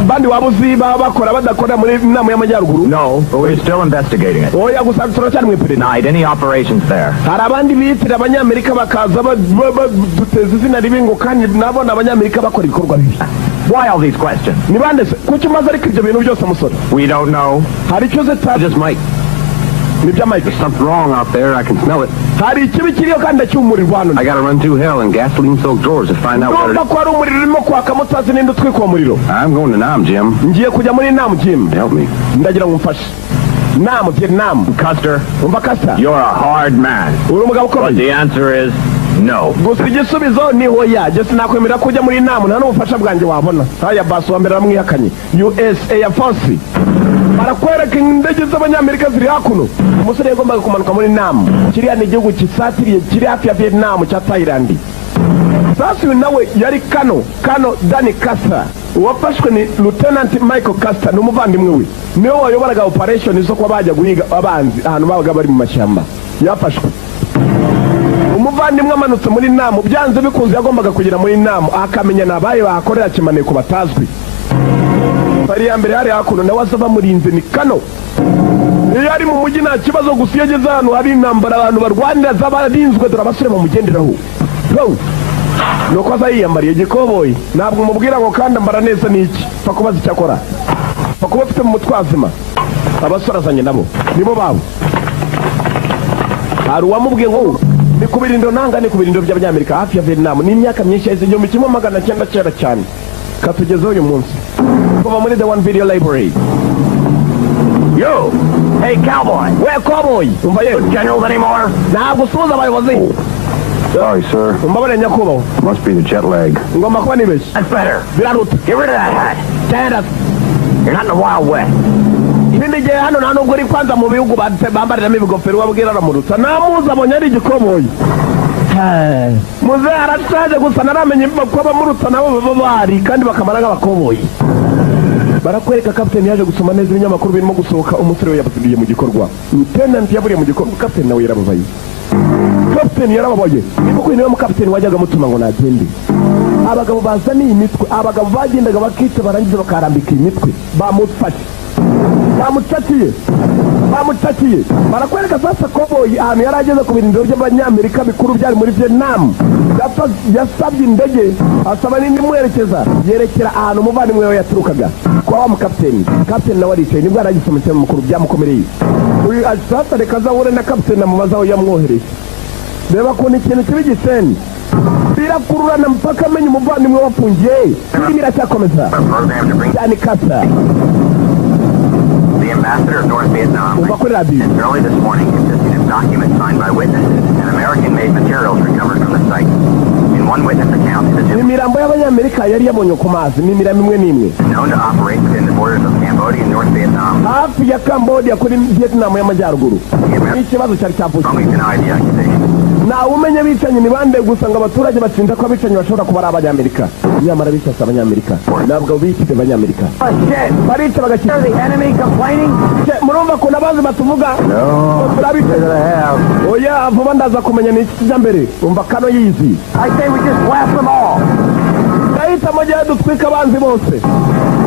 Bandi wabuzi bakora badakora muri Namu y'Amajyaruguru? No, but we're still investigating it. Oya gusa turacyari mu iperereza. Denied any operations there. Hari abandi bitira abanyamerika bakaza duteza izina ribi ngo kandi nabona abanyamerika bakora ibikorwa bibi. Why all these questions? Ni bande se kuki maze ariko ibyo bintu byose musore? We don't know. Hari icyo ze Just Mike. There's something wrong out there. I can smell it. I gotta run through hell in gasoline-soaked drawers to find out what it is. I'm going to Nam, Jim. Help me. Custer, you're a hard man. But the answer is no. US Air Force. barakwereka indege z'abanyamerika ziri hakuno umusore yagombaga kumanuka muri Nam kiriya ni igihugu kisatiriye kiri hafi ya Vietnam cya Thailand sasa uyu nawe yari Kano Dani Custer uwafashwe ni Lieutenant Michael Custer n'umuvandimwe we niwe wayoboraga operation zo kwa bajya guhiga abanzi ahantu babaga bari mu mashyamba yafashwe umuvandimwe amanutse muri Nam byanze bikunze yagombaga kugera muri Nam akamenya nabaye bakorera kimaneko batazwi bari yambere hari hakuno na wasaba murinze ni Kano yari mu mujyi nta kibazo gusa yageze hano hari intambara abantu barwanira z'abarinzwe turabasure mu mugenderaho nuko azayiyambariye gikoboyi ntabwo umubwira ngo kandi ambara neza niki fakubaza icyakora fakuba afite mu mutwazima abasore azanye nabo nibo babo hari uwamubwiye ngo ni kubirindo nanga ni kubirindo by'abanyamerika hafi ya Vietnam ni imyaka myinshi yahise 1900 cyane katugezeho uyu munsi kuva muri the one video library. Yo, hey cowboy. Where cowboy? Generals anymore? Ntabwo suza abayobozi. Sorry, sir. Must be the jet lag. That's better. Get rid of that hat. Stand up. You're not in the Wild West. Ibindi je hano nta nubwo uri kwanza mu bihugu bambariramo ibigofero wabwira aramurutsa namuza abonye ari igikoboyi muze arashaje gusa naramenye ko abamurutsa nabo baba bari kandi bakamara nk'abakoboyi barakwereka kapiteni yaje gusoma neza ibinyamakuru birimo gusohoka umusore we yaburiye mu gikorwa lieutenant yaburiye mu gikorwa kapiteni nawe yarababaye kapiteni yarababoye niba niwe mukapiteni wajyaga mutuma ngo nagende abagabo bazaniye imitwe abagabo bagendaga bakica barangiza bakarambika imitwe bamutakiye barakwereka sasa koboyi ahantu yari ageze ku birindiro by'abanyamerika bikuru byari muri Vietnam yasabye indege asaba n'indi mwerekeza yerekera ahantu umuvandimwe we yaturukaga kwa wa mukapiteni nawe aricaye nibwo yaragisometse mu makuru byamukomereye uyu sasa reka azahure na kapiteni amubaza aho yamwohereye reba kuntu ikintu kibi giseni birakururana mpaka amenye umuvandimwe wafungiye filimi iracyakomeza cyane kasa. The ambassador of North Vietnam early this morning consisted of documents signed by witnesses and American-made materials recovered from the site. In one witness account, imirambo y'abanyamerika yari yabonye ku mazi n'imirambo imwe n'imwe known to operate within the borders of Cambodia and North Vietnam. hafi ya Cambodia kuri Vietnam y'amajyaruguru. Ikibazo cyari cyavutse ntawe umenye bicanyi ni bande gusa ngo abaturage bashinja ko abicanyi bashobora kuba ari abanyamerika nyamara bicasa abanyamerika ntabwo bikide abanyamerika barica bagakira murumva ko nabazi batuvuga oya vuba ndaza kumenya ni iki kijya mbere umva kano yizi ndahita mu gihe dutwika abanzi bose.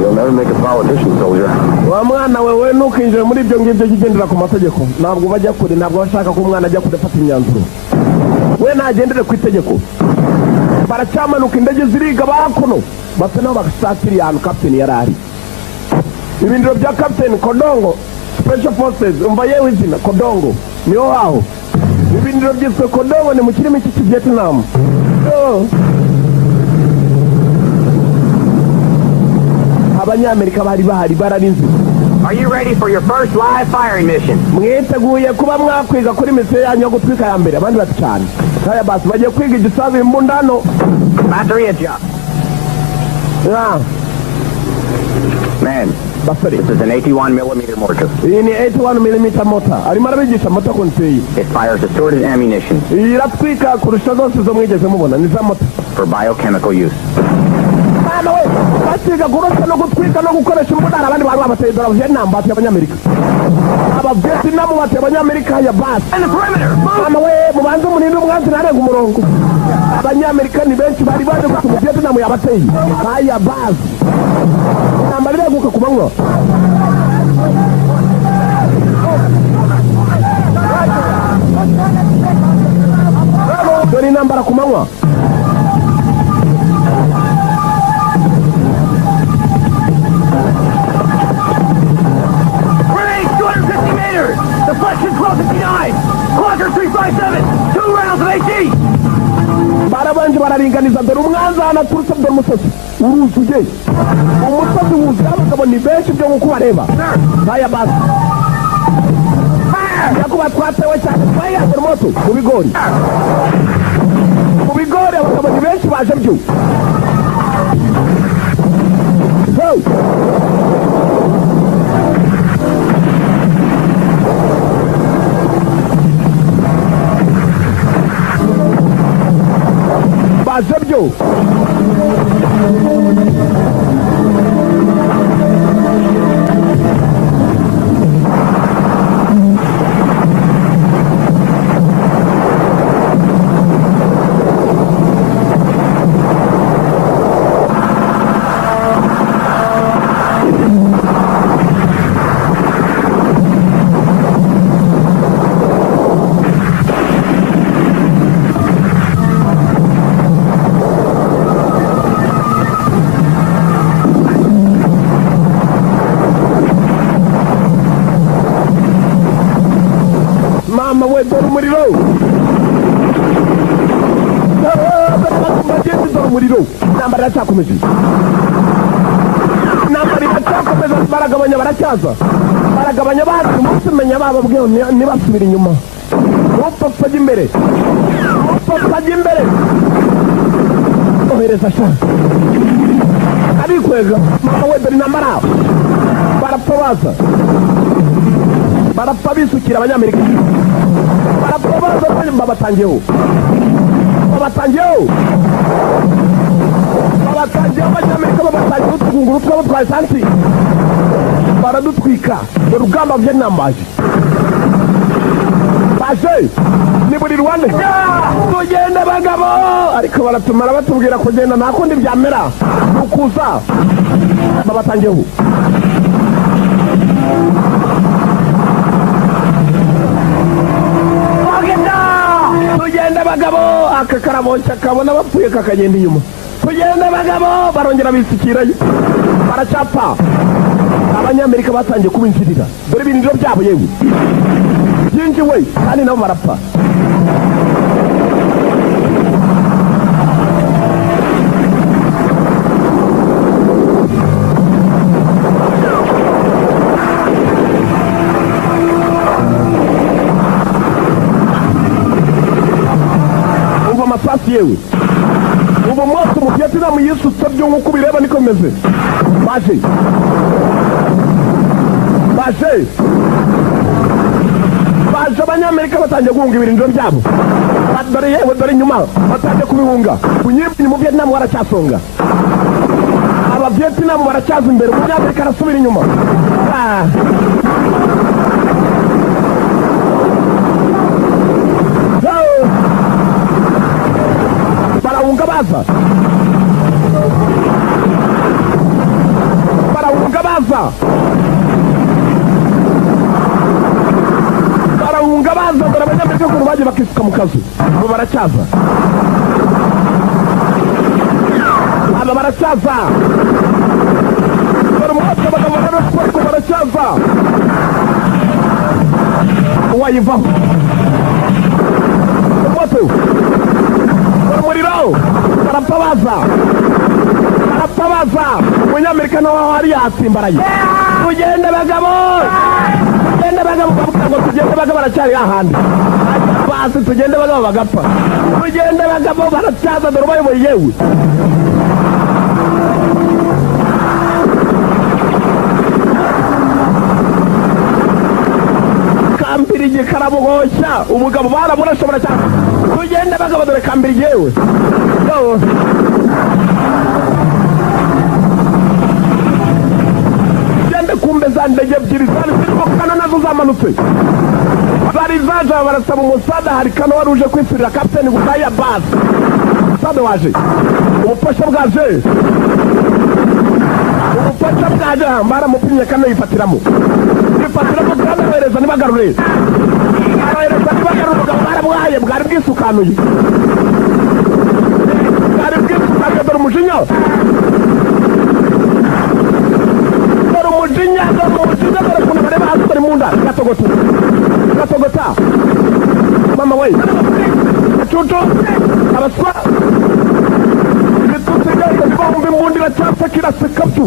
You'll never make a politician, soldier. wa mwana wewe ntukinjire muri ibyo ngibyo kigendera ku mategeko ntabwo bajya kure ntabwo bashaka ko umwana ajya kudafata imyanzuro we nagendere ku itegeko baracyamanuka indege ziriga bakuno basa naho bagasatira ahantu kapiteni yari ari ibindiro bya kapiteni Kodongo Special Forces umva yewe izina Kodongo niho haho ibindiro byiswe Kodongo ni mu kirimi cy'iki Vietnam. abanyamerika bari bahari bararinze. Are you ready for your first live firing mission? mwiteguye kuba mwakwiga kuri misiyo yanyu yo gutwika ya mbere abandi bati cyane kaya basi bagiye kwiga igisasu imbundano battery job. Man, this is an 81mm mortar. iyi ni 81mm mortar arimo arabigisha mortar konseyi. It fires assorted ammunition. iratwika kurusha zose zo mwigeze mubona ni za mortar for biochemical use. we basiga kurusha no gutwika no gukoresha imbundano abandi bari babateye dora Vietnam bateye abanyamerika aba Vietnam bateye abanyamerika ya basi and the perimeter. we mubanze umunini umwanzi narenga umurongo abanyamerika ni benshi bari baje gutuma Vietnam yabateye haya basi intambara iraguka ku manywa. dore intambara ku manywa. Deflection 1259! Quadrant 357! 2 rounds of AT! barabanje bararinganiza dore umwanzi anaturutse dore umusozi uruzuye umusozi wuzuye abagabo ni benshi byo nkuko bareba haya basi yakuba twatewe cyane twayagura moto mu bigori abagabo ni benshi baje byo baje byo intambara iracyakomeje baragabanya bazi umunsi umenya bababwiye ntibasubire inyuma upfa ajya imbere ohereza sha abikwega mama we dore intambara barapfa bisukira abanyamerika barapfa baza babatangiyeho abanyamerika babatangiye utugunguru twabo twa esansi baradutwika urugamba Vietnam baje baje ni buri Rwanda tugende bagabo ariko baratumara batubwira kugenda nta kundi byamera ukuza babatangiyeho tugende bagabo aka karabonca kabona bapfuye kakagenda inyuma tugende bagabo barongera bisikirayo baracapa abanyamerika batangiye kubinjirira dore ibintu byabo yewe byinshi we kandi nabo barapfa umva amasasi yewe ubu mwose mu Vietnam yisutse byo nk'uko ubireba niko meze baje abanyamerika batangiye guhunga ibirindiro byabo dore yewe dore inyuma batangiye kubihunga unyibye mu Vietnam waracyasonga aba Vietnam baracyaza imbere umunyamerika arasubira inyuma barahunga baza dore abanyamerika ukuntu bagiye bakisuka mu kazu abo baracyaza dore umwotsi abagabo ariko baracyaza wayivaho umwotsi dore umuriro barapfa baza umunyamerika nawe wari yatsimbaraye tugende bagabo bavuga ngo tugende bagabo baracyari ahandi basi tugende bagabo bagapfa tugende bagabo baracyaza dore ubayoboye yewe kambirigi karabugoshya umugabo baramurashobora cyane tugende bagabo dore kambirigi yewe kumbe za ndege ebyiri zari zirimo kano nazo zamanutse zari zaje barasaba umusada hari kano wari uje kwisirira kapiteni gutaya basi umusada waje ubufasha bwaje baramupimye kano yifatiramo kandi abahereza ntibagarure umugabo barabwaye bwari bwisukanuye dore umujinya dore ukuntu bareba hasi bari mu nda gatogota mama we cucu abaswa ibitutsi byose bibahumba imbundi iracyapfa kiraseka byo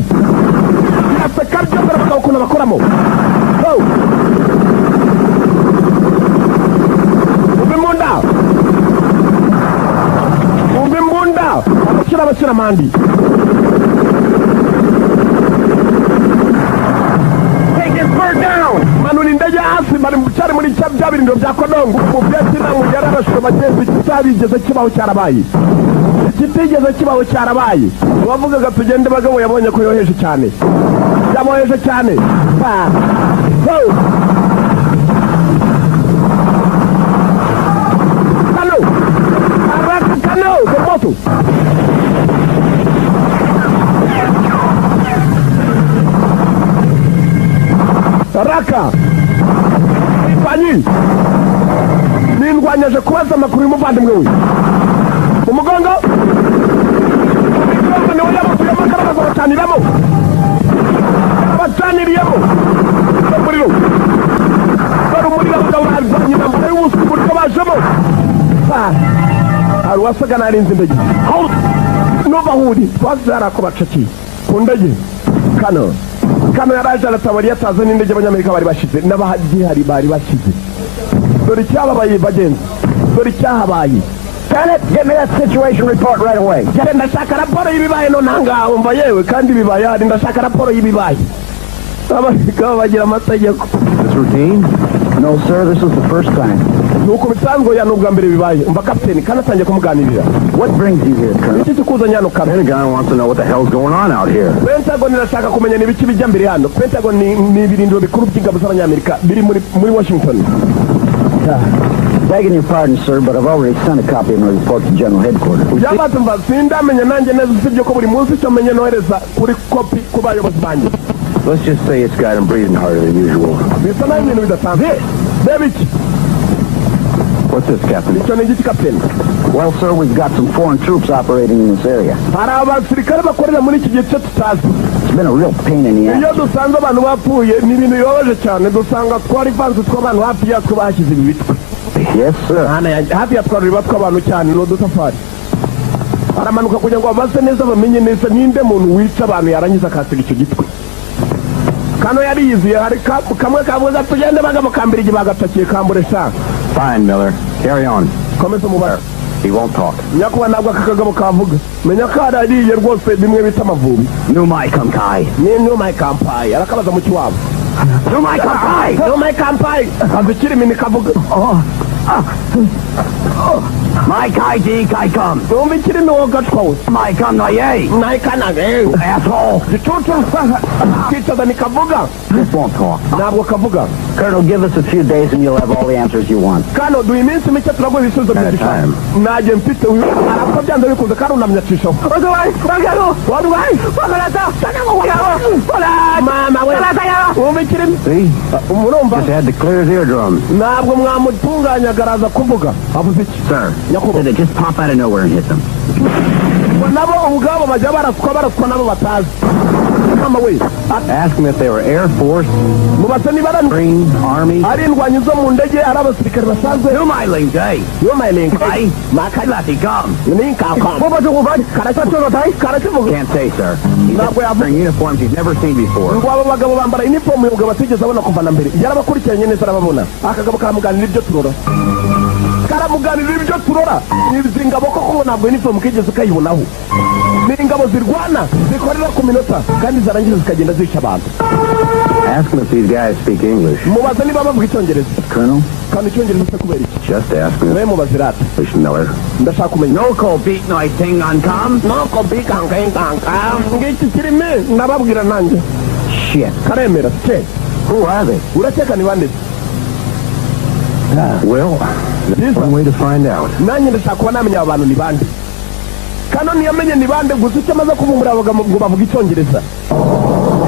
dore abagabo ukuntu bakoramo umva imbunda abashyira amandi manura indege hasi bari cyari muri bya birindiro bya Kodongo mu Vietnam yari abashoro bagenzi kitabigeze kibaho cyarabaye bavugaga tugende bagabo yabonye ko yoheje cyane kano moto raka fanyi nindwanyaje kubaza amakuru y'umuvandimwe we umugongo niwe yabakuyemo akarabaza bacaniriyemo umuriro abagabo barwanya intambara y'ubusa umuriro bajemo hari uwasaga narinze indege n'ubahuri twazara ko bacakiye ku ndege kano yaraje aratabari yataze n'indege abanyamerika bari bashize n'abagihari bari bashize dore icyababaye bagenzi dore icyahabaye Get me that situation report right away. Ndashaka raporo y'ibibaye no ntanga umva yewe kandi bibaye ndashaka raporo y'ibibaye abagabo bagira amategeko this routine? No, sir, this is the first time. nuko bisanzwe ya nubwa mbere bibaye umva kapiteni kana tangiye kumuganirira. What brings you here, Colonel? Iki kikuzanye hano kamera. Pentagon wants to know what the hell's going on out here. Pentagon irashaka kumenya nibiki bijya mbere hano. Pentagon ni ibirindiro bikuru by'ingabo z'abanyamerika biri muri Washington. Begging your pardon, sir, but I've already sent a copy of my report to General Headquarters. Yabatumva sindamenya nanjye neza usibye ko buri munsi cyo menye nohereza kuri kopi ku bayobozi banjye. Let's just say it's got him breathing harder than usual. Bisa naho ibintu bidasanzwe. David. What's this, Captain? Icyo ni igiki kapiteni. Well, sir, we've got some foreign troops operating in this area. Hari abasirikare bakorera muri iki gice tutazi. It's been a real pain in the ass. Iyo dusanze abantu bapfuye ni ibintu bibabaje cyane dusanga twari vanze tw'abantu hafi yatwo bashyize ibi bitwe. Yes, sir. Hafi ya twari batw'abantu cyane n'udutafari. Aramanuka kugira ngo babase neza bamenye neza ninde muntu wica abantu yarangiza akasiga icyo gitwe. Kano yari yiziye hari kamwe kavuga tugende bagabo kambirije bagatakiye kambure sha. Fine, Miller. Carry on. Komeza mubara. He won't talk. Nyakuba ntabwo akagabo kavuga. Menya ko arariye rwose bimwe bita amavubi. Numai Kampai. Ni Numai Kampai. Arakabaza mu kiwabo. Numai Kampai. Numai Kampai. Azikiri mini kavuga. My Kai Di Kai Come. Don't be no gatwa. My Come no ye. My kanage. Asshole. The total kita da nikavuga. This won't talk. Ntabwo kavuga. Colonel, give us a few days and you'll have all the answers you want. Kano do iminsi mike turago ibisubizo by'igishaka. Naje mfite uyu arako byanda bikuze kandi unamyacisha. Wagawai. Mama we. Umikiri. See? Umurumva. Just had to clear his eardrums. Ntabwo mwamutunganya garaza kuvuga. Avuze iki? Sir, Did it just pop out of nowhere and hit them? Nabo ubwabo bajya baraswa nabo batazi. Mama we. ask them if they were Air Force, Mubasa ni bara Marine, Army. ari indwanyi zo mu ndege ari abasirikare basanzwe. You my link, eh? Yo my link. Hey, Makati come. Ni kam. Can't say, sir. He's Ntabwo yavuga. wearing uniforms he's never seen before. Ngo abo bagabo bambara uniform y'ubwo batigeze abona kuva na mbere. Yarabakurikiranye neza arababona. Akagabo karamuganira ibyo turora. Karamuganira ibyo turora. Izi ngabo koko ntabwo uniform kigeze kayibonaho. Ni ingabo zirwana zikorera ku minota kandi zarangiza zikagenda zisha abantu. Ask them if these guys speak English. Mubaza niba bavuga icyongereza. Colonel? Kandi icyongereza se kubera iki? Just ask them. Nawe mubazirata. English, Miller. Ndashaka kumenya. No call beat no thing on com. No kopi kanka. Ngiki kirime nababwira nanjye. Shit. Karemera se. Who are they? Urateka ni bande? Well, that's one way to find out. Nanjye ndashaka kuba namenya abantu ni bande. Kano ntiyamenye ni bande gusa icyo amaze kuvumbura ngo bavuga icyongereza.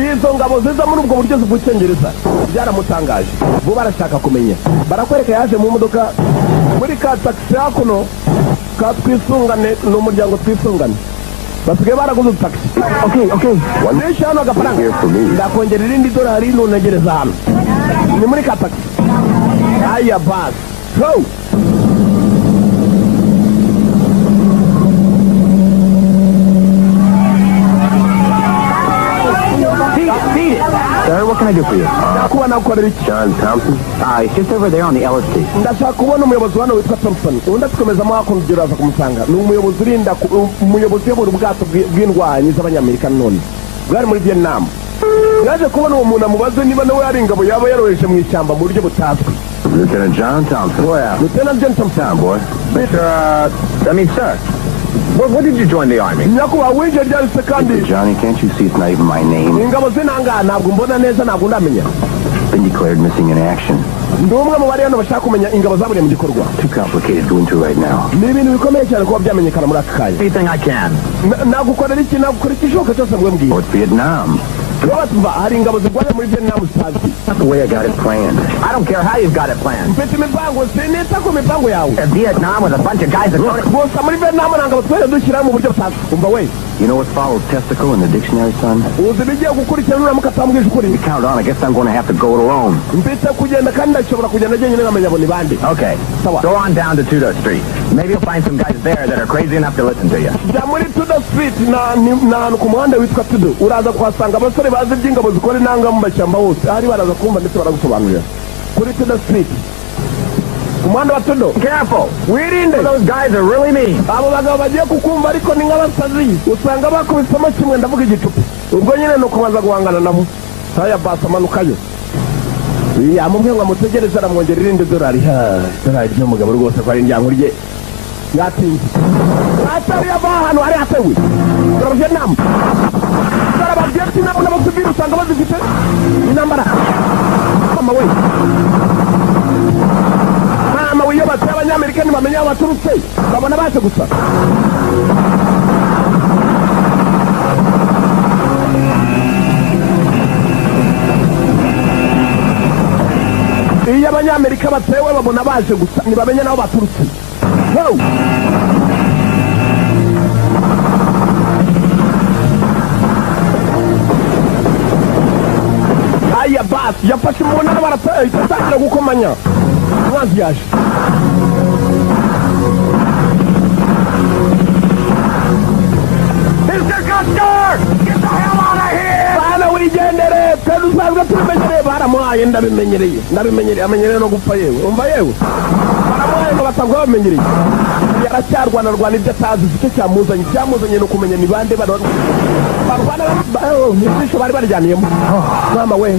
Izo ngabo ziza muri ubwo buryo zivuga icyongereza byaramutangaje. Bo barashaka kumenya. Barakwereka yaje mu modoka muri ka taxi hakuno ka twisungane n'umuryango twisungane. Basigaye baraguze taxi. Okay. Wanesha hano agafaranga. Ndakongera irindi dolari ntunegereza hano. Ni muri ka taxi. Aya bas. Go. Sir, what can I do for you? Kuba nakorera iki? John Thompson? He's just over there on the LST. Ndashaka kubona umuyobozi hano witwa Thompson. Undi tukomezamo hakuno uraza kumusanga. Ni umuyobozi urinda umuyobozi uyobora ubwato bw'indwanyi z'abanyamerika none. Bwari muri Vietnam. Yaje kubona uwo muntu amubaze niba nawe ari ingabo yaba yaroheje mu ishyamba mu buryo butazwi. Lieutenant John Thompson. Lieutenant John Thompson, boy. Sir, what did you join the army? Nyakuba wije ryarise kandi. Johnny, can't you see it's not even my name? Ingabo zinanga ntabwo mbona neza ntabwo ndamenya. Been declared missing in action. Ndi umwe mu bari hano bashaka kumenya ingabo zaburiye mu gikorwa. Too complicated to go into right now. Ni ibintu bikomeye cyane kuba byamenyekana muri aka kanya. Anything I can. Nagukorera iki nagukora ikishoboka cyose ngo mbwira. It's Vietnam. Hari ingabo zirwanya muri Vietnam zitazi. That's the way I got it planned. I don't care how you've got it planned. Mfite imipango sinita ku mipango yawe. Vietnam with a bunch of guys that don't... Gusa muri Vietnam ntabwo twere dushyira mu buryo butazwi. Umva we. You know what follows testicle in the dictionary, son? Uzi bigiye gukurikirana uramuka atambwije ukuri. You count on, I guess I'm going to have to go it alone. Mfite kugenda kandi ndashobora kugenda njyenyine nkamenya abo ni bande. Okay, go on down to Tudor Street. Maybe you'll find some guys there that are crazy enough to listen to you. Jya muri Tudor Street na ahantu ku muhanda witwa Tudor. Uraza kuhasanga abasore bazi iby'ingabo zikora intanga mu mashyamba hose. Ahari baraza kumva ndetse baragusobanurira. Kuri Tudor Street. Kumanda wa Tudor. Careful! Wirinde. Those guys are really mean. Abo bagabo bagiye kukumva ariko ni nk'abasazi. Usanga bakubisamo kimwe ndavuga igicupa. Ubwo nyine no kubanza guhangana nabo. Haya basa manukayo. yamubwiye ngo amutegereze aramwongera irindi dorari ry'umugabo rwose ko ari indyango rye yatinze atariye ava ahantu hari hatewe turabye nama turababyeti nabo n'abasivili usanga bazifite intambara mama we iyo bateye abanyamerika ntibamenya aho baturutse babona baje gusa iyo abanyamerika batewe babona baje gusa ntibamenya n'aho baturutse aya basi yafashe umunara barateye itatangira gukomanya umwanzi yaje bana wigendere kandi usanzwe tubimenyereye baramuhaye ndabimenyereye amenyereye no gupfa yewe umva yewe baramuhaye ngo batangwa bamenyereye yaracyarwana ibyo atazi icyo cyamuzanye no kumenya ni bande barwana n'ijisho bari baryamiyemo mama we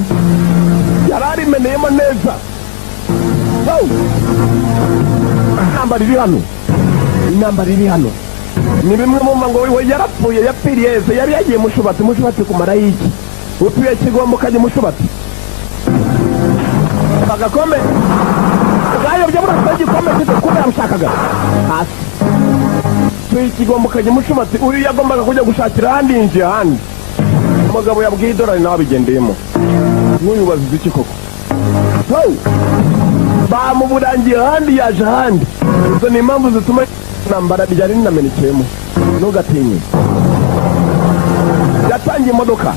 yararimeneyemo neza intambara iri hano ni bimwe mu ngo we yarapfuye yapfiriye yese yari yagiye mushubati kumara iki utuye kigomba ukajya mushubati agakombe bwayobye burasa igikombe gito kuko yamushakaga hasi tuye kigomba ukajya mushubati uyu yagombaga kujya gushakira ahandi yinjiye ahandi umugabo yabwiye idorari nawe abigendeyemo n'uyu bazize iki koko bamuburangiye ahandi yaje ahandi izo ni impamvu zituma intambara ryari rinamenekeyemo ntugatinye yatangiye imodoka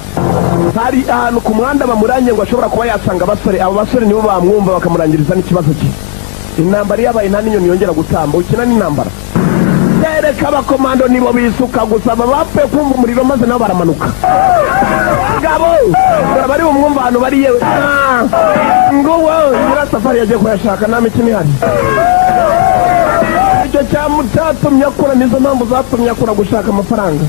hari ahantu ku muhanda bamurangiye ngo ashobora kuba yasanga abasore abo basore nibo bamwumva bakamurangiriza n'ikibazo cye intambara yabaye nta n'inyoni yongera gutamba ukina n'intambara yereka abakomando nibo bisuka gusa bapfuye kumva umuriro maze nabo baramanuka ngabo bari bumwumva ahantu bari yewe ngo wowe nyirasafari yagiye kuyashaka nta mikino ihari icyo cyatumye akura nizo mpamvu zatumye akura gushaka amafaranga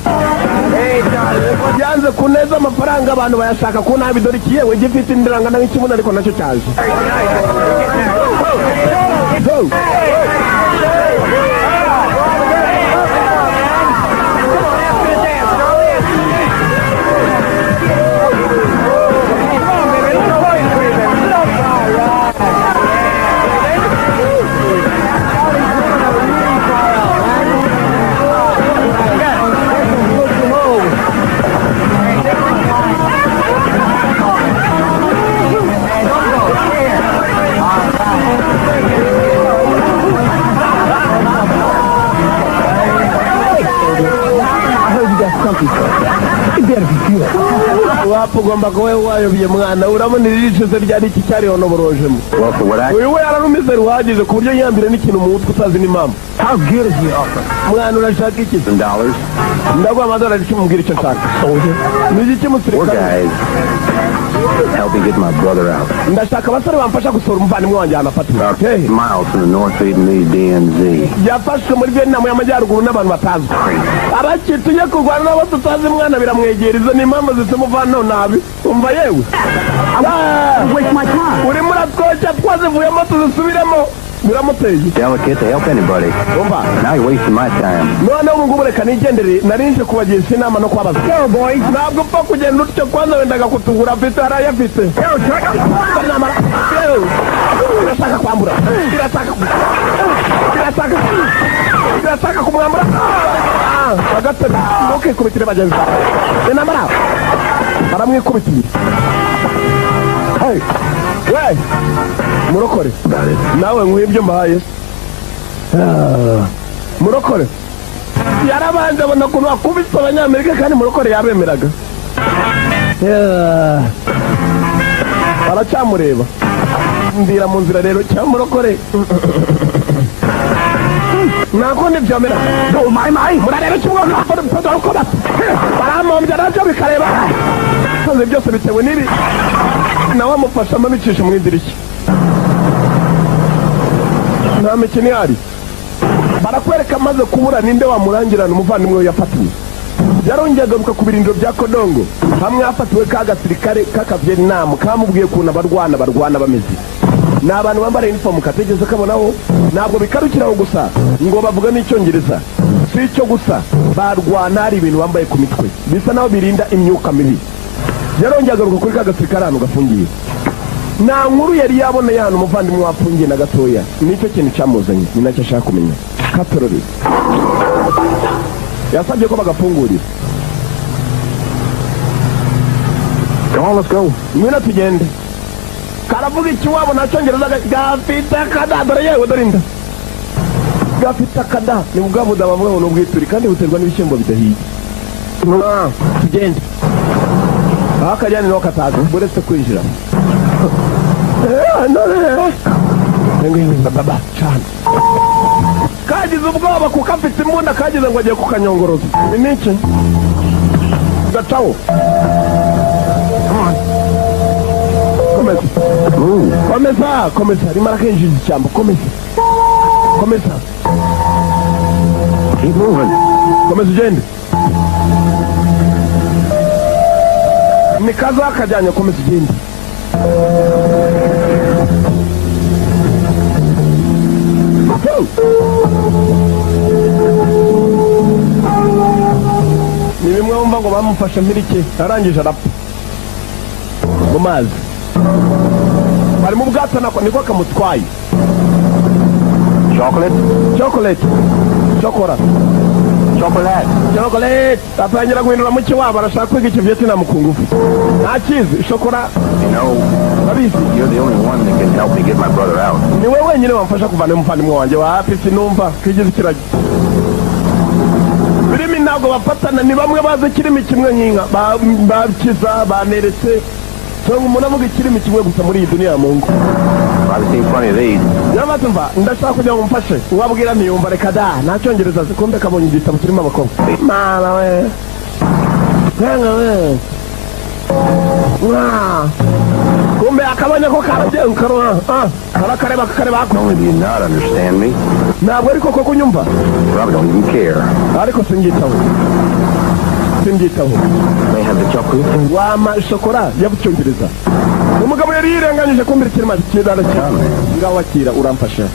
yanze kuneza amafaranga abantu bayashaka ku nabi dore iki yewe gifite indirangana nk'ikibuno ariko nacyo cyaje wapu ugomba kuba wayobye mwana urabona iri ricuze ryari iki cyariho n'uburojemo uyu we yararumize ruhagije ku buryo yambire n'ikintu mu mutwe utazi n'impamvu mwana urashaka iki ndaguha amadolari icumi mbwira icyo nshaka ni iki musirikare Help me get my brother out. ndashaka abasore bamfasha gusura umuvandimwe wanjye ahantu afatira Miles from the North Vietnamese DMZ. yafashwe muri Vietnam y'amajyaruguru n'abantu batazwi abakituye kurwana n'abo tutazi mwana biramwegereza ni impamvu zituma uvanaho nabi umva yewe urimo uratwoshya twazivuyemo tuzisubiremo biramuteye Delicate to help anybody. umva Now you're wasting my time. noneho ubu ngubu reka nigendere narinje kubagisha inama no kubabaza ntabwo upfa kugenda utyo kwanza wendaga kutugura afite harayo afite irashaka kwambura irashaka kumwambura agatebe ntukikubitire bagenzi bawe inamara baramwikubitiye we murokore nawe nk'ibyo mbahaye murokore yarabanje abona ukuntu wakubise abanyamerika kandi murokore yabemeraga baracyamureba mbira mu nzira rero cyangwa murokore nakundi byomera murareba ikibuga baramumbya nabyo bikareba koze byose bitewe n'ibi nawe amufashamo bicisha mu idirishya nta mikino ihari barakwereka amaze kubura ninde wamurangirana umuvandimwe we yafatiwe yarongeye agaruka ku birindiro bya Kodongo hamwe hafatiwe ka gasirikare k'akavietnam kamubwiye ukuntu barwana bameze. Ni abantu bambara uniform kategeze kabonaho, ntabwo bikarukiraho gusa ngo bavuga n'icyongereza. Si icyo gusa, barwana hari ibintu bambaye ku mitwe bisa naho birinda imyuka mibi. Yarongeye agaruka kuri ka gasirikare ahantu gafungiye. Nta nkuru yari yabona y'ahantu umuvandimwe wafungiye na gatoya. Nicyo kintu cyamuzanye, ni nacyo ashaka kumenya. Katorori yasabye ko bagafungurira. Come on, let's go. Ngwino tugende. Karavuga ikiwabo na cyongereza gafite kada, dore yewe dore inda. Gafite kada ni ubwabuda bavuga ngo n'ubwituri kandi buterwa n'ibishyimbo bidahiye. Tugende. Akajyane no kataga buretse kwinjira. Baba cyane. Kagize ubwoba kuko afite imbunda, kagize ngo agiye kukanyongoroza. Niki? Gatawo. Komeza. Rimara kenjije icyambo. Komeza. Keep moving. Komeza ugende. Ni kaza akajyanye, komeza ugende. Ni bimwe wumva ngo bamufashe mpirike arangije arapfa mu mazi. Bari mu bwato niko kamutwaye. Chocolate. Atangira guhindura mu kiwabo, arashaka kwiga ikivietnam ku ngufu. Ntakizi shokora. You're the only one that can help me get my brother out. Ni wewe wenyine wamfasha kuvana umuvandimwe wanjye wa hafi. Sinumva kigeze kiragi. Birimi ntabwo bafatana, ni bamwe bazi kirimi kimwe nk'inka bakiza baneretse. Songa umuntu avuga ikirimi kimwe gusa muri iyi dunia ya Mungu. I've seen plenty of these. Yabatumva ndashaka kujya mumfashe. Wabwira ntiyumva reka da, nta cyongereza zikumbe kabonye igitabo kirimo abakobwa. Mala we. Yanga we. Kumbe akabanya ko karabye ukarwa. Karakareba ko. No, you not understand me. Ntabwo ariko ko kunyumva. Probably don't even care. Ariko singitaho. They have the chocolate. Wama shokora yabucyongereza. Umugabo yari yirenganyije kumbira kirima kidara cyane. Ngaho akira uramfasha.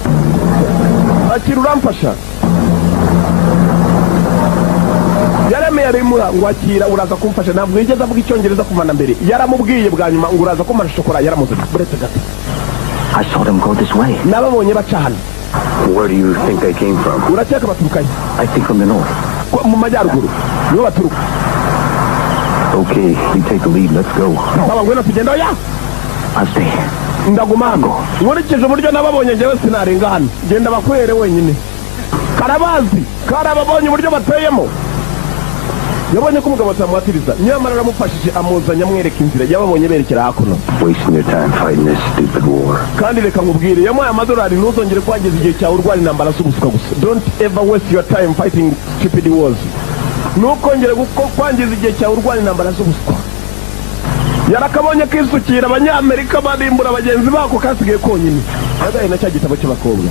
Yaremeye arimura ngo akira uraza kumfasha. Ntabwo yigeze avuga icyongereza kuvana mbere. Yaramubwiye bwa nyuma ngo uraza kumara shokora, yaramuze. Buretse gato. I saw them go this way. Nababonye baca hano. Where do you think they came from? Urakeka baturukanye? I think from the north. Mu majyaruguru. Niho baturuka. Okay, you take the lead. Let's go. Baba ngwino tugenda ya. I'll stay. Ndagumanga. Nkurikije uburyo nababonye njyewe sinarenga hano. Genda bakwere wenyine. Karababonye uburyo bateyemo. Yabonye ko umugabo atamwatiriza. Nyamara aramufashije amuzanya amwereka inzira. Yababonye berekera hakuno. Wasting your time fighting this stupid war. Kandi reka nkubwire, yamuhaye amadolari ntuzongere kwangiza igihe cyawe urwana intambara z'ubuswa gusa. Don't ever waste your time fighting stupid wars. Ntukongere kwangiza igihe cyawe urwana intambara z'ubuswa. Yarakabonye kisukira abanyamerika barimbura bagenzi bako kasigaye konyine. Yagaye na cya gitabo cy'abakobwa.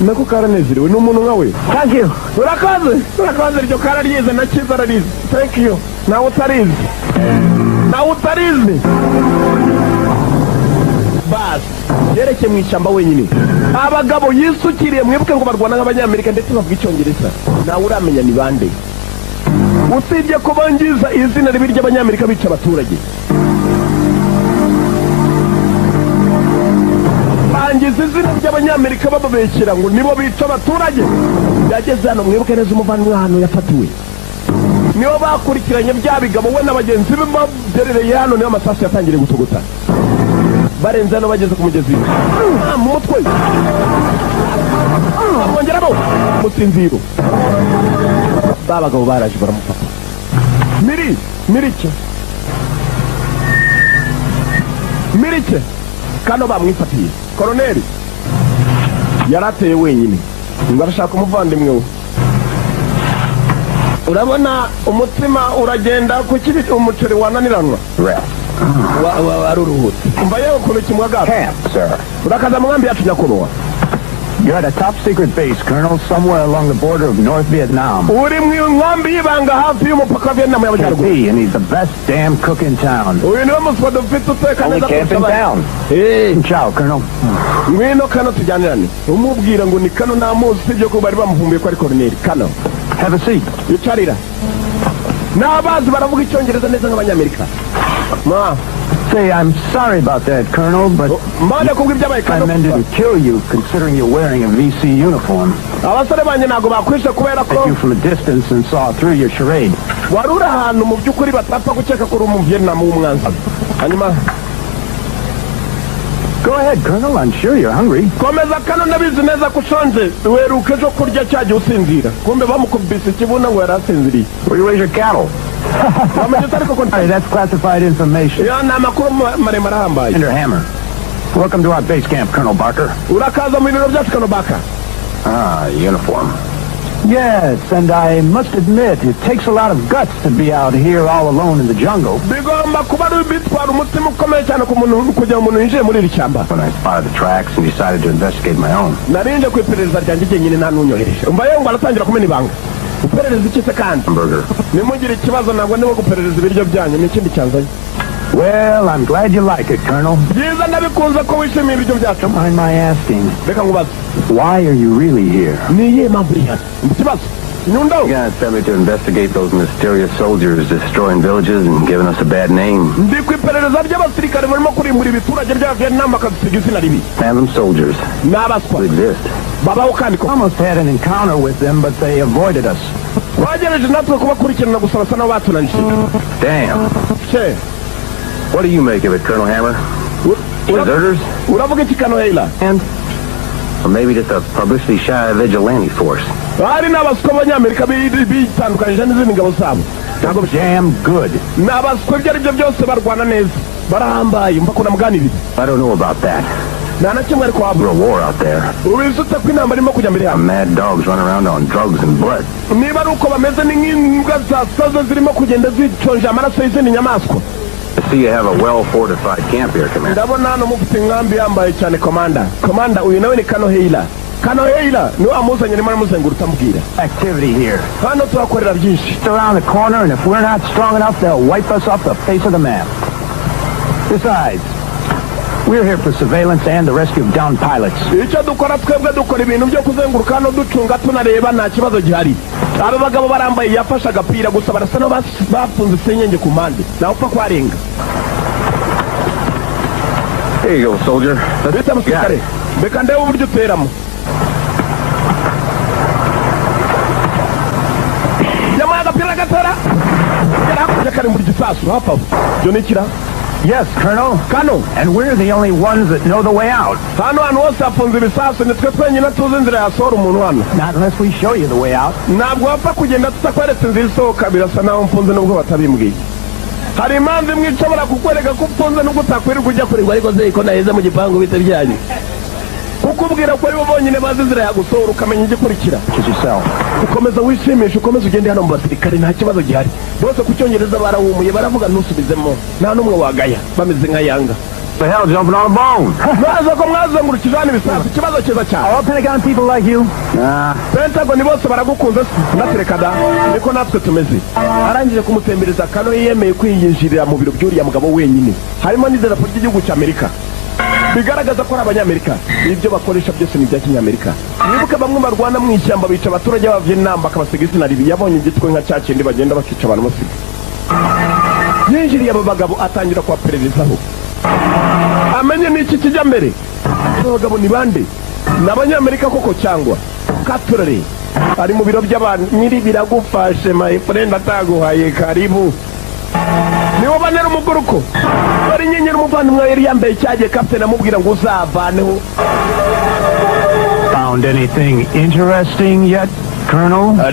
Nako karanezerewe n'umuntu nkawe. Thank you. Urakaze iryo kararyize na cyiza ararize. Thank you. Nawe utarize. Bas, yereke mu ishyamba wenyine. Abagabo yisukiriye mwibuke ngo barwana nk'abanyamerika ndetse bavuga icyongereza. Nawe uramenya ni bande. Usibye ko bangiza izina ribi ry'abanyamerika bica abaturage. Bangiza izina ry'abanyamerika bababekera ngo nibo bica abaturage. Yageze hano mwibuke neza umuvandimwe hano yafatiwe. Nibo bakurikiranye bya bigabo we n'abagenzi be baderereye hano, niyo amasasu yatangiriye gutogota. Barenze hano bageze ku mugezi. Mu mutwe. Bongeramo musinziro. Babagabo baraje baramufata. Mirike kano bamwifatiye. Koloneli yarateye wenyine ngo arashaka umuvandimwe we. Urabona umutima uragenda ku kibi umuceri wananiranwa. Waruruhutse. Umva yewe ukuntu kimwagaga. Camp, sir. Urakaza mu nkambi yacu Nyakurowa. You're at a top-secret base, Colonel, somewhere along the border of North Vietnam. uri mu nkambi y'ibanga hafi y'umupaka wa Vietnam y'amajyaruguru. And he's the best damn cook in town. uyu niwe muswa dufite uteka neza camp in town. Ciao, Colonel. ngwino Kano tujyanirane. umubwira ngo ni Kano namuzi sibyo ko bari bamuvumbuye ko ari Colonel Kano. Have a seat. Yicarira. N'abazi baravuga icyongereza neza nk'abanyamerika. Say, I'm sorry about that, Colonel, but my men didn't kill you, considering you're wearing a VC uniform. I took you from a distance and saw through your charade. Go ahead, Colonel. I'm sure you're hungry. Where you raise your cattle? Hey, that's classified information. Ender Hammer. Welcome to our base camp, Colonel Barker. Ah, uniform. Yes, and I must admit, it takes a lot of guts to be out here all alone in the jungle. When I spotted the tracks and decided to investigate my own. Humburger. Well, I'm glad you like it, Colonel. Don't mind my asking. Why are you really here? You guys sent me to investigate those mysterious soldiers destroying villages and giving us a bad name. Phantom soldiers. They exist. Almost had an encounter with them, but they avoided us. Damn. What do you make of it, Colonel Hammer? Deserters? And or maybe just a publicity-shy vigilante force. Damn good. I don't know about that. There's a war out there. Mad dogs run around on drugs and blood. I see you have a well-fortified camp here, Commander. Activity here. Just around the corner, and if we're not strong enough, they'll wipe us off the face of the map. Besides, we're here for surveillance and the rescue of downed pilots. Here you go, soldier. Yes, Colonel. And we're the only ones that know the way out. Not unless we show you the way out. kukubwira ko ari bo bonyine bazizira yagusohora ukamenya igikurikira ukomeza wishimisha ukomeza ugende hano mu basirikare nta kibazo gihari bose ku cyongereza barawumuye baravuga ntusubizemo nta n'umwe wagaya bameze nka Yanga. The hell jumping on a bone? All Pentagon people like you? Pentagon bose baragukunze natereka da niko natwe tumeze. Arangije kumutembereza Kano yemeye kwiyinjirira mu biro by'uriya mugabo wenyine harimo n'idarapo ry'igihugu cy'Amerika bigaragaza ko ari abanyamerika ibyo bakoresha byose ni bya kinyamerika. Nibuka bamwe barwana mu ishyamba bica abaturage ba Vietnam bakabasiga izina ribi yabonye igitwe nka cyakindi bagenda bakica abantu basiga. Yinjiriye abo bagabo atangira kwa perezidaho amenye n'iki kijya mbere abagabo ni bande n'abanyamerika koko cyangwa katurere ari mu biro by'abantu nyiri biragufashe my friend ataguhaye karibu niwo banera umuguruko bari nyenyera umuvandimwe yari yambaye cyagiye kapiteni amubwira ngo uzavaneho. Found anything interesting yet, Colonel? That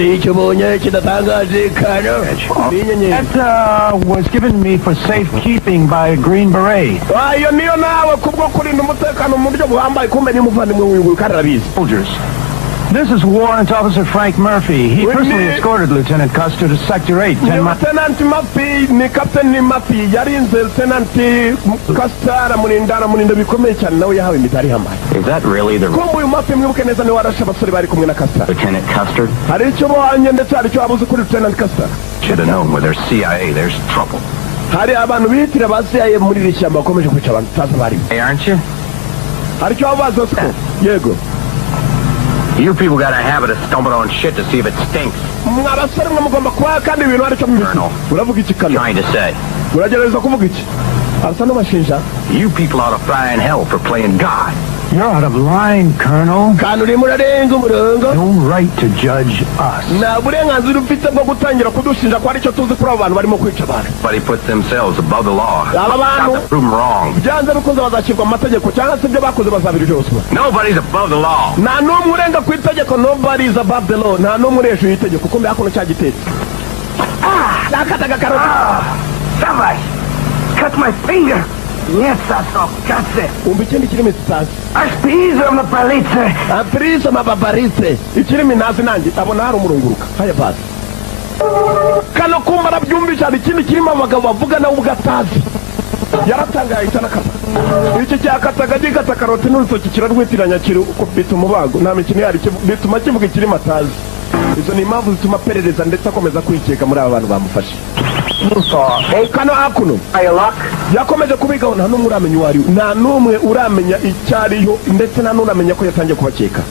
was given me for safekeeping by a Green Beret. Soldiers. This is Warrant Officer Frank Murphy. He personally escorted Lieutenant Custer to Sector 8. Lieutenant Murphy ni Captain Murphy yarinze Lieutenant Custer murinda bikomeye cyane nawe yahawe imitari hamaye. Is that really the Uyu Murphy mwibuke neza ni warashe abasore bari kumwe na Custer. Lieutenant Custer? Hari icyo banye ndetse hari icyo babuze kuri Lieutenant Custer. Should have known with their CIA there's trouble. Hari abantu bitira ba CIA muri iri shyamba bakomeje kwica abantu taza bari. Hey, aren't you? Hari icyo babaza siko. Yego. You people got a habit of stumbling on shit to see if it stinks. Mwabasore mugomba kwa kandi ibintu ari cyo mubisi. Uravuga iki kana? Trying to say. Uragereza kuvuga iki? Arsa no bashinja. You people ought to fry in hell for playing God. You're out of line, Colonel. Kanuri murarenga umurongo. No right to judge us. Na burenganzira ufite bwo gutangira kudushinja ko ari cyo tuzi kuri abantu barimo kwica abantu. But he puts themselves above the law. Abantu prove them wrong. Byanze bikunze bazashyirwa amategeko cyangwa se ibyo bakoze bazabiryoswa. Nobody's above the law. Nta n'umwe urenga ku itegeko. Nobody is above the law. Nta n'umwe uresha itegeko kuko mbere hakuno cyagitetse. Nakataga karoti. Somebody cut my finger. Yes, so cazzo. Ikindi kirimi tutazi. Aspiso ma palizze. Apriso ma babarise. Ikirimi ntazi nanjye abona hari umurunguruka. Haya basi. Kano kumva arabyumvisha hari ikindi kirimo abagabo bavuga nawe ugatazi. Yaratangaye cyane akata. Iki cyakataga gikata karoti n'urutoki kirarwitiranya kiri uko bita umubago. Nta mikino yari bituma kivuga ikirimo atazi. Izo ni impamvu zituma perereza ndetse akomeza kwikeka muri aba bantu bamufashe. Kano hakuno yakomeje kubigaho nta n'umwe uramenya uwo ari we. Nta n'umwe uramenya icyariyo ndetse nta n'uramenya ko yatangiye kubakeka.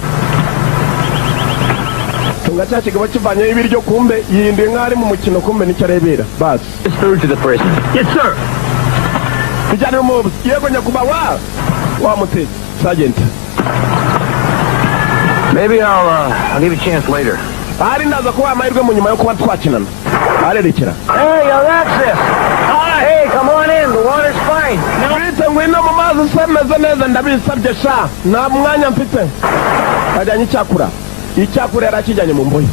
Tunga cya kigabo kivanye ibiryo kumbe yindi nk'ari mu mukino kumbe nicyo arebera. Basi. It's through to the prison. Yes sir. Bijyane mu yego nyakubawa wa mutesi Sergeant. Maybe I'll give you a chance later. Ari ndaza kuba amahirwe mu nyuma yo kuba twakinana. Arerekera. Hey, Alexis! Hey, come on in. The water's fine. Nabitse ngwino mu mazi semeze neza ndabisabye sha. Nta mwanya mfite. Kajyanye icyakura. Icyakura yarakijyanye mu mbohe.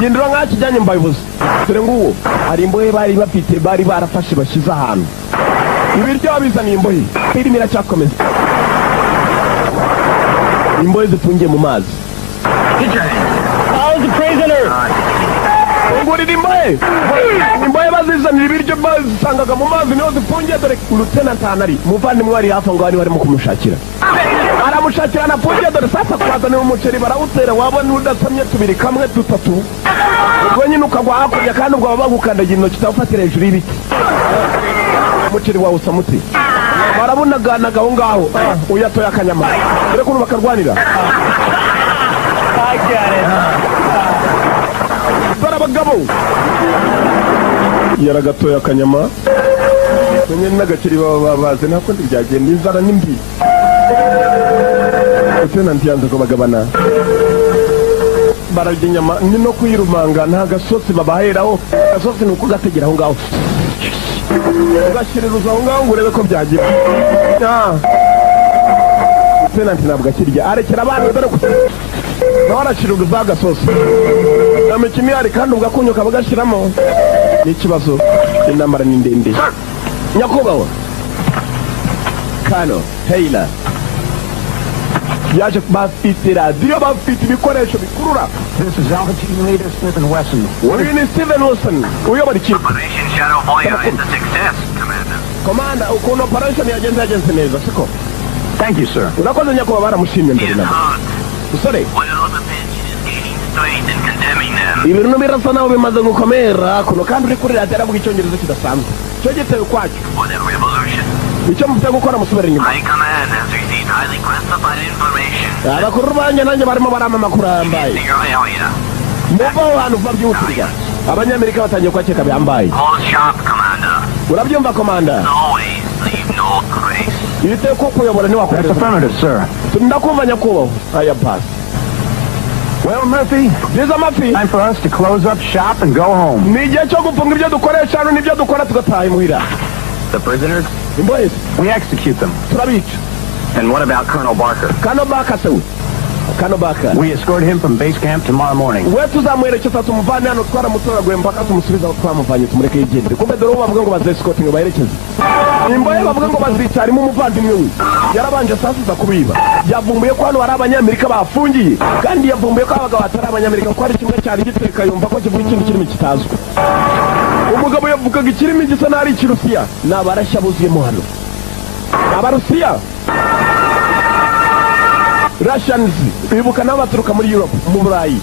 Gindiro nk'akijyanye mu bayobozi. Dore nguwo hari imbohe bari bafite bari barafashe bashyize ahantu. Ibiryo babizaniye imbohe. Irimo iracyakomeza. Imbohe zifungiye mu mazi. How's the prisoner? Ngurira imbohe bazizanira ibiryo bazisangaga mu mazi niho zifungiye. Dore Lieutenant Hanari umuvandimwe wari hafi ngo barimo kumushakira. Aramushakira anafungiye. Dore sasa kwazanira umuceri barawutera wabona udasamye tubiri kamwe dutatu. Ubwo nyine ukagwa hakurya kandi ubwo baba bagukandagira intoki utawufatira hejuru y'ibiti. Umuceri wawe usa muti. Barabunaganaga aho ngaho. Uyatoye akanyama. Dore ko bakarwanira. Dore abagabo. Yaragatoye akanyama. Nyine n'agaceri baba bazi nako ntibyagenda inzara n'imbi. Lieutenant yanze ko bagabana. Bararya inyama ni no kuyirumanga nta gasosi babaheraho. Gasosi ni uko gategera aho ngaho. Ugashyiriruza aho ngaho ngo urebe ko byagira. Lieutenant ntabwo akirya arekera abana dore ko nawe arashiruza agasosi. Nta mikino ihari kandi ubwo akunyuka bagashyiramo. Ni ikibazo intambara ni ndende. Nyakubahwa Kano Taylor yaje bafite radiyo bafite ibikoresho bikurura. This is Alpha Team Leader Stephen Wesson. Uyu ni Stephen Wilson uyobora ikipe. Operation Shadow Boy is a success, Commander. Commander, ukuntu operation yagenze neza siko? Thank you, sir. Urakoze nyakubahwa baramushimye mbere nabo. Usore. Well, the bench is gaining strength in condemning them. Ibintu birasa naho bimaze gukomera kuno kandi uri kuri radiyo aravuga icyongereza kidasanzwe. Cyo gitewe kwacyo. For the revolution. Icyo mufite gukora musubira inyuma. My command has received highly classified information. Abakuru banjye nanjye barimo barama amakuru yambaye. In your area. Muva aho hantu vuba byihutirwa. Abanyamerika batangiye kwakeka byambaye. Close sharp, Commander. Urabyumva Commander? Always leave no trace. Ibiteye ko kuyobora ni wakomeza. That's affirmative, sir. Ndakumva nyakubahwa. Aya pass. Well, Murphy, Byiza Murphy. time for us to close up shop and go home. Ni igihe cyo gufunga ibyo dukoresha hano n'ibyo dukora tugataha imuhira. The prisoners? Imbohe We execute them. turabica. And what about Colonel Barker? Kano bakase we. Kano Baka. We escort him from base camp tomorrow morning. We tuzamuherekeza tumuvane hano twaramutoraguye mpaka tumusubiza aho twamuvanye tumureke yigendere. Kumbe dore uwo bavuga ngo bazescort ngo baherekeze. Imboye bavuga ngo bazicarimo umuvandimwe we. Yarabanje sasa kubiba. Yavumbuye ko hano hari abanyamerika bafungiye kandi yavumbuye ko abagabo batari abanyamerika ko hari kimwe cyari giteka yumva ko kivuga ikindi kirimi kitazwi. Umugabo yavugaga ikirimi gisa n'ari ikirusiya n'abarashya buzuyemo hano. Abarusiya Russians bibuka nabo baturuka muri Europe mu Burayi.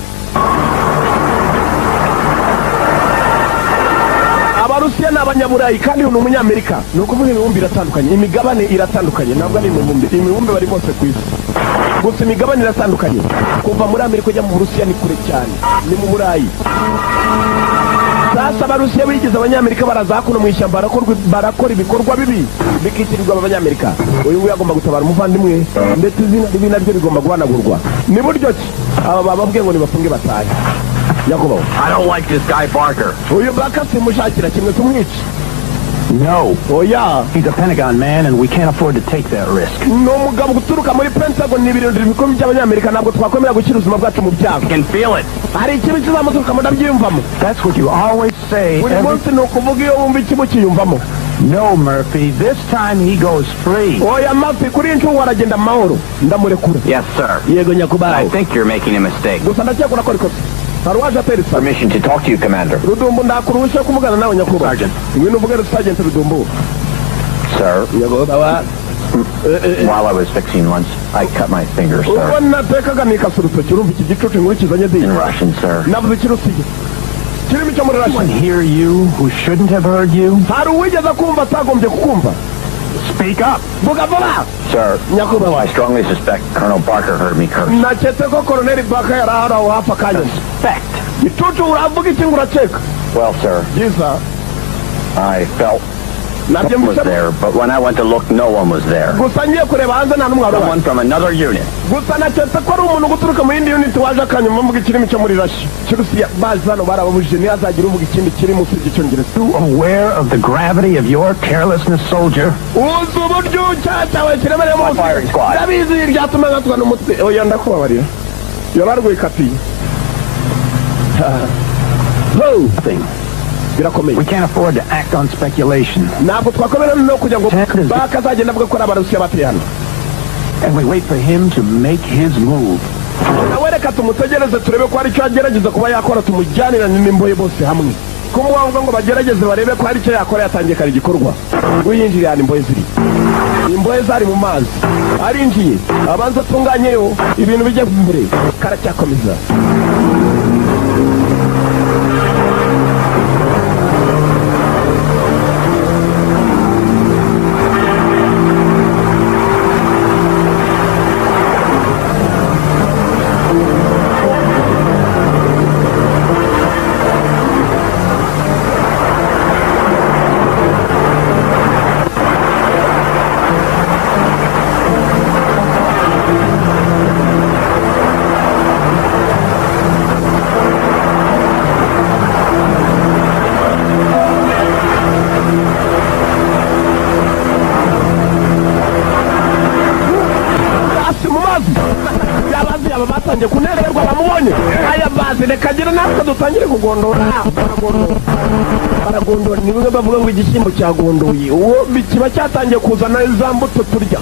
Abarusiya n'abanyaburayi kandi uno munyamerika nuko muri imibumbi iratandukanye, imigabane iratandukanye, ntabwo ari imibumbi bari bose ku isi. Gusa imigabane iratandukanye. Kuva muri Amerika ujya mu Burusiya ni kure cyane, ni mu Burayi. Sasa Abarusiya bigize abanyamerika baraza kuno mu ishyamba barakora ibikorwa bibi bikitirirwa abanyamerika. Uyu nguyu agomba gutabara umuvandimwe ndetse izina ribi naryo rigomba guhanagurwa. Ni buryo ki aba bababwiye ngo nibafunge bataye. Yakobo, I don't like this guy Barker. Uyu Barker simushakira kimwe tumwica. No. Oh yeah. He's a Pentagon man and we can't afford to take that risk. No mugabo guturuka muri Pentagon ni ibirindiro bikomeye by'abanyamerika ntabwo twakomera gukira ubuzima bwacu mu byago. I can feel it. Hari ikintu kizamuturuka mu ndabyiyumvamo. That's what you always say. Buri munsi ni ukuvuga iyo wumva ikimu kiyumvamo. No, Murphy. This time he goes free. Oya Murphy, kuri inshuro aragenda amahoro. Ndamurekura. Yes, sir. Yego nyakubahwa. I think you're making a mistake. Gusa ndacyakora ko rikoze. Permission to talk to you, Commander. Rudumbu ndakurusha kuvugana nawe nyakubahwa. Sergeant. Ngwino uvugane Sergeant Rudumbu. Sir. Yego baba. While I was fixing lunch, I cut my finger, sir. Ubona tekaga nikasurutoki urumva iki gicucu ngo kizanye di. In Russian, sir. Navuze kirusiye. Kirimi cyo muri Russia. Anyone hear you who shouldn't have heard you? Hari uwigeze kumva atagombye kukumva. Speak up. Vuga vuga. Sir, Nyakubahwa. I strongly suspect Colonel Barker heard me curse. Naketse ko Colonel Barker yarahara aho hafa kanya. Suspect? Gicucu uravuga iki nguraceka? Well, sir. Yes, sir. I felt someone was there, but when I went to look, no one was there. Gusa ngiye kureba hanze nta n'umwe wari. Someone from another unit. Gusa naketse ko ari umuntu guturuka mu yindi unit waje akanyuma mvuga ikirimi cyo muri Russia. Kirusiya bazi hano barababujije ntihazagira uvuga ikindi kiri munsi y'icyongereza. You aware of the gravity of your carelessness, soldier? Uzi uburyo cyawe kiremereye mu firing squad. Ndabizi ryatuma ngatwa n'umutwe. Oya ndakubabarira. Yobarwe kati. No. We can't afford to act on speculation. Ntabwo twakomera no kujya ngo bakazagenda avuga ko ari Abarusiya bateye hano. And we wait for him to make his move. Nawe reka tumutegereze turebe ko hari icyo agerageza kuba yakora tumujyanirane n'imboye bose hamwe. Kumuvuga ngo bagerageze barebe ko hari icyo yakora yatangiye kari gikorwa. Uyinjira hano imboye ziri. Imboye zari mu mazi. Arinjiye abanza tunganyeyo ibintu bijye mbere karacyakomeza. batangiye kunezerwa bamubonye aya bazi reka gira natwe dutangire kugondora baragondora ni bimwe bavuga ngo igishyimbo cyagondoye uwo kiba cyatangiye kuzana za mbuto turya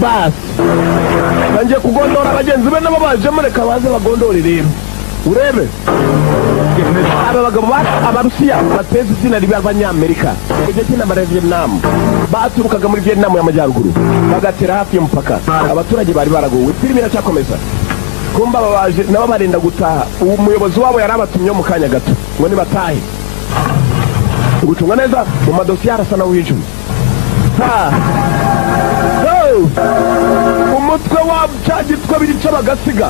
basi bangiye kugondora abagenzi be nabo bajemo reka baze bagondore rero urebe aba bagabo abarusiya bateza izina ribi abanyamerika igihe cy'intambara ya Vietnam baturukaga muri Vietnam y'amajyaruguru bagatera hafi y'umupaka abaturage bari baragowe filime iracyakomeza kumba babaje nabo barenda gutaha umuyobozi wabo yarabatumye mu kanya gato ngo ni batahe gucunga neza mu madosiye arasa na w'ijuru umutwe wa cyagitwa birica bagasiga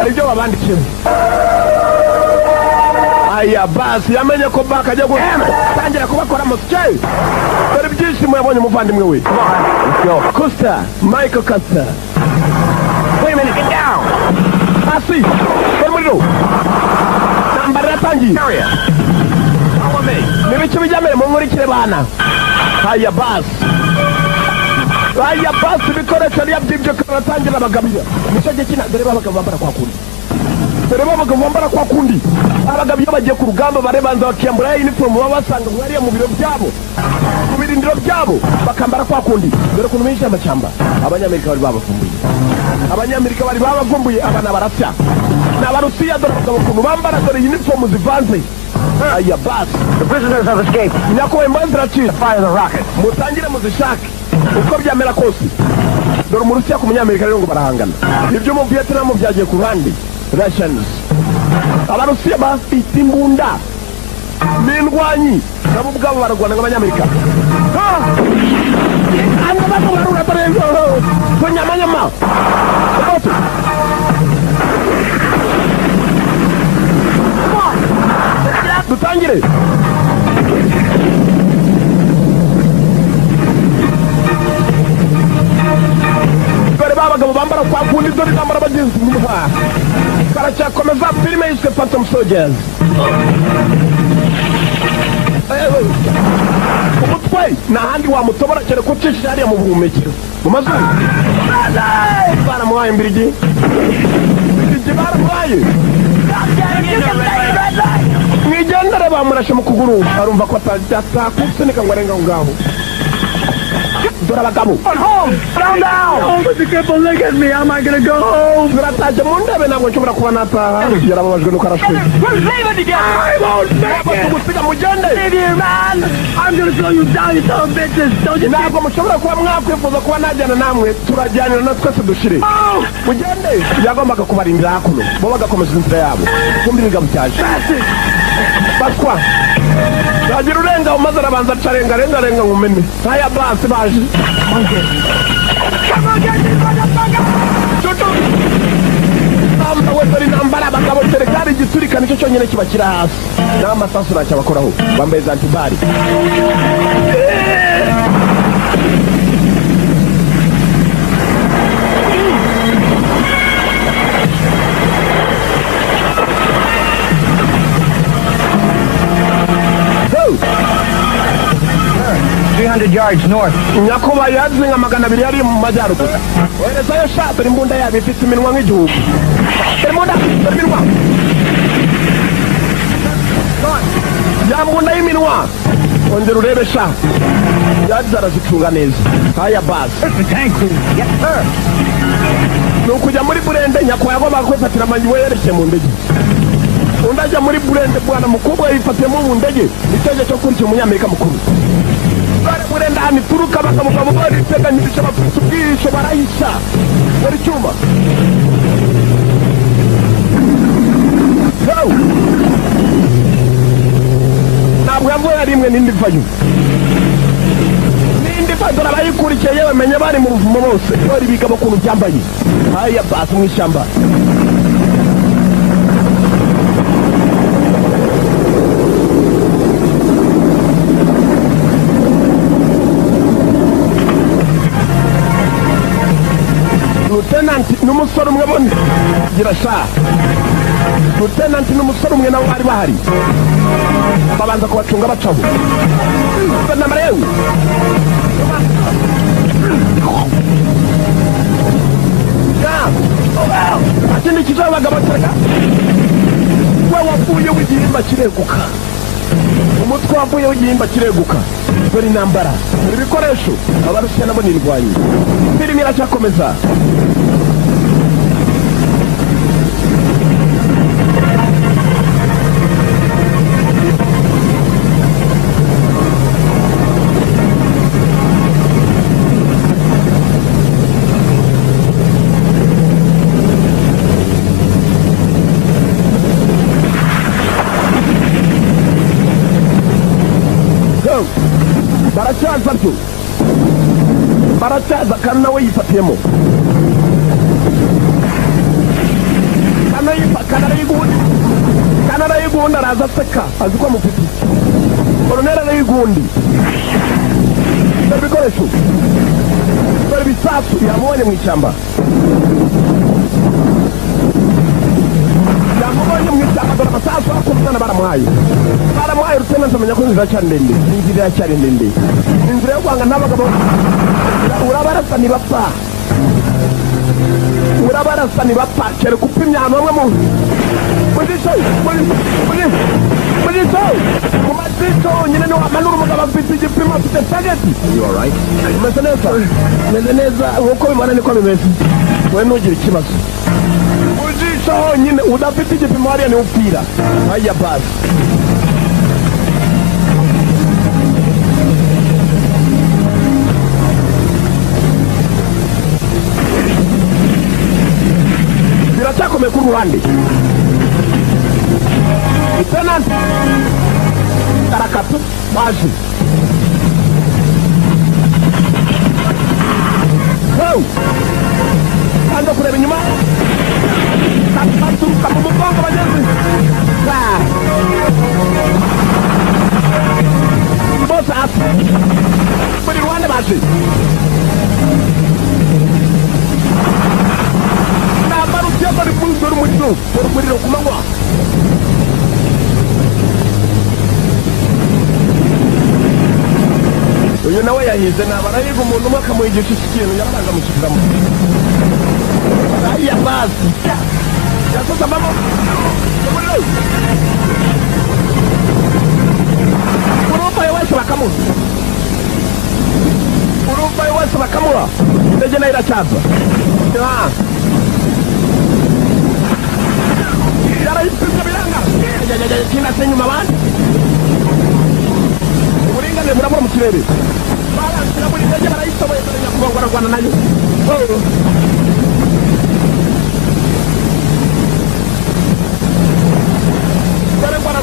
aribyo babandikiye aya basi yamenye ko baka ajya gutangira kubakora amasike dore ibyishimo yabonye umuvandimwe we Costa Michael Costa wait a minute get down asi dore umuriro nambara yatangiye nibice bijyamere mu nkurikire bana aya basi aya basi bikoresho yabyibye karatangira abagabira nicyo gihe kina dore babagabo bambara kwa kundi dore babagabo bambara kwa kundi abagabo iyo bagiye ku rugamba barebanza bakiyambura uniform baba basanga mwariya mu biro byabo mu birindiro byabo bakambara kwa kundi dore kuntu menshi amacamba abanyamerika bari babavumbuye abanyamerika bari babavumbuye abana barasya n'abarusiya dore abagabo kuntu bambara dore uniform zivanze aya basi. The prisoners have escaped. Nyakowe mbanzira chi Fire the rocket. Mutangire muzishake uko byamera kose dore mu Rusiya ku munyamerika rero ngo barahangana ibyo mu Vietnam byagiye ku ruhande Russians abarusiya bafite imbunda n'indwanyi nabo ubwabo baragwana n'abanyamerika anda bako barura tarengo kunyamanyama oto dutangire dore babagabo bambara kwa kundi dore bambara bagenzi n'umuha karacyakomeza filime yiswe Phantom Soldiers umutwe n'ahandi wamutobora cyane ko ucisha hariya mu buhumekero mu mazuru baramuhaye imbirigi baramuhaye mwigendere bamurashe mu kuguru arumva ko atakusunika ngo arenga ngaho dore abagabo down down but you can't look at me. How am I gonna go home? Birataje mu ndebe ntabwo nshobora kuba nataha yarababajwe nuko arashwe we're leaving together. I won't make it. Tugusiga mugende leave here man. I'm gonna throw you down you son of bitches. Don't you ntabwo mushobora kuba mwakwifuza kuba najyana namwe turajyanira na twese dushire mugende yagombaga kubarindira hakuno bo bagakomeza inzira yabo kumbi bigabo cyaje bakwa yagira urenga umaze arabanza acarenga ngumene ntaya basi baje come on get this motherfucker chuchu amba wetari nambara bagabo serikali giturika nicyo cyonyine kibakira hasi n'amasasu nacyabakoraho bambaye zantibari yards north. Nyakuba yazinga magana abiri yari mu majyaruguru. Werezayo shato imbunda yabi ifite iminwa nk'igihugu. Imbunda iminwa. Ya mbunda y'iminwa. Ongera urebe sha. Yazara zitunga neza. Haya basi. Yes sir. Nukujya muri burende Nyakuba yagomba kwifatira amanyi yerekeye mu ndege. Undajya muri burende bwana mukobwa yifatiyemo mu ndege. Iteje cyo kurya umunyamerika mukuru. Burenda hano turuka bakamugabo bari teganyirije abafite ubwisho barahisha bari cyuma ntabwo yavuye rimwe n'indi vayo n'indi vayo abayikurikiye yewe menye bari mu buvumo bose bari biga bakuntu byambaye haya basi mu ishyamba Lieutenant n'umusore umwe bone girasha Lieutenant n'umusore umwe nawe bari bahari babanza kubacunga bacabo bana marewe akindi kizabaga bataka we wavuye w'igihimba kireguka umutwe wavuye w'igihimba kireguka dore intambara dore ibikoresho abarusiya nabo n'indwanyi filimi iracyakomeza baracyaza byo baracyaza kandi nawe yifatiyemo kanara y'igundi araza aseka azi ko amufite koronera y'igundi dore ibikoresho dore ibisasu yamubonye mu ishyamba dore amasasu akumutana baramuhaye Lieutenant amenya ko inzira cyari ndende inzira yacyari ndende inzira yo kwanga n'abagabo urabarasa ni bapfa urabarasa ni bapfa kere kupimya ahantu hamwe mu Kumatito, nyine no amanuru umugabo afite igipimo afite target. You all right? Meze neza uko bimana niko bimeze. We ntugire ikibazo. Ujisho nyine udafite igipimo hariya ni upira. Haya basi. Biracyakomeye ku ruhande. Lieutenant Tarakatu Maji. Wow! Ando kureba inyuma. Kapatu kamugongo bagenzi. Boss up. Muri Rwanda Maji. Na baru siapa di punto rumujno. Muri kumangwa. Uyu nawe yahize nabarayiga umuntu umwe akamuyigisha ikintu yamanga mushyiramo. Aya basi. Yasoza mama. Urumva wese bakamura. Urumva wese bakamura. Ndege na iracyaza. Yara ipinga biranga. Kina senyuma bandi. Uringane murabura mu kirere. Barangira muri ndege barayisoboye baranya kubangwa Rwanda nayo.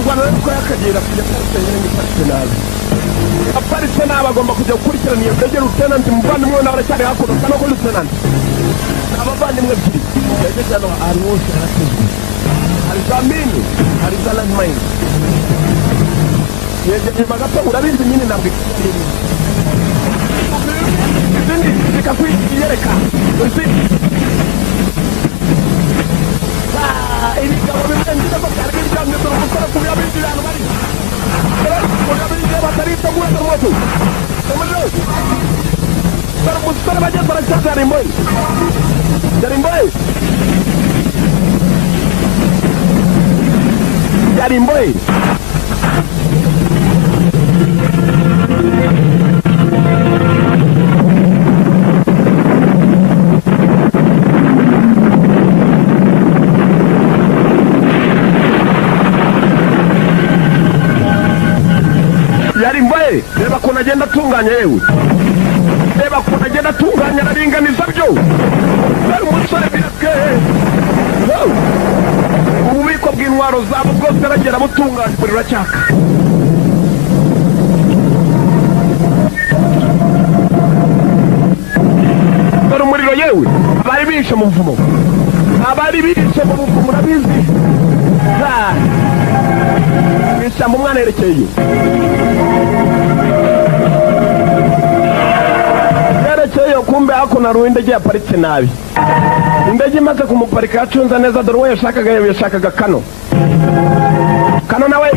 Rwanda ko yakagera kujya kusenyera n'ifashe nabi. Aparitse n'abagomba kujya gukurikirana iyo ndege Lieutenant muvandimwe n'abaracyari hakuno kana ko Lieutenant. Abavandimwe biri. Ndege cyano ari wose harazwe. Hari zamini, hari landmine. Yeje magato urabizi nyine ntabwo ikiri. Izindi zikakwiyereka. Uzi ini kalau memang kita berkarya jam itu bukan kuliah bidiran mari. Terus kuliah bidiran bateri tunggu termotu. Kemudian termustar aja berangkat dari boy. Dari boy. Dari boy. Reba kuna agenda atunganya yewe. Reba kuna agenda atunganya araringaniza byo. Bari umusore birake. Ububiko bw'intwaro zabo bwose aragera butunganya buri racyaka. Bari umuriro yewe. Bari bishe mu buvumo. Abari bishe mu buvumo murabizi. Bisha mu mwana yerekeye. Kumbe hakuna ruindege yaparitse nabi. Indege imaze kumuparika yacunza neza dore we yashakaga kano. Kano nawe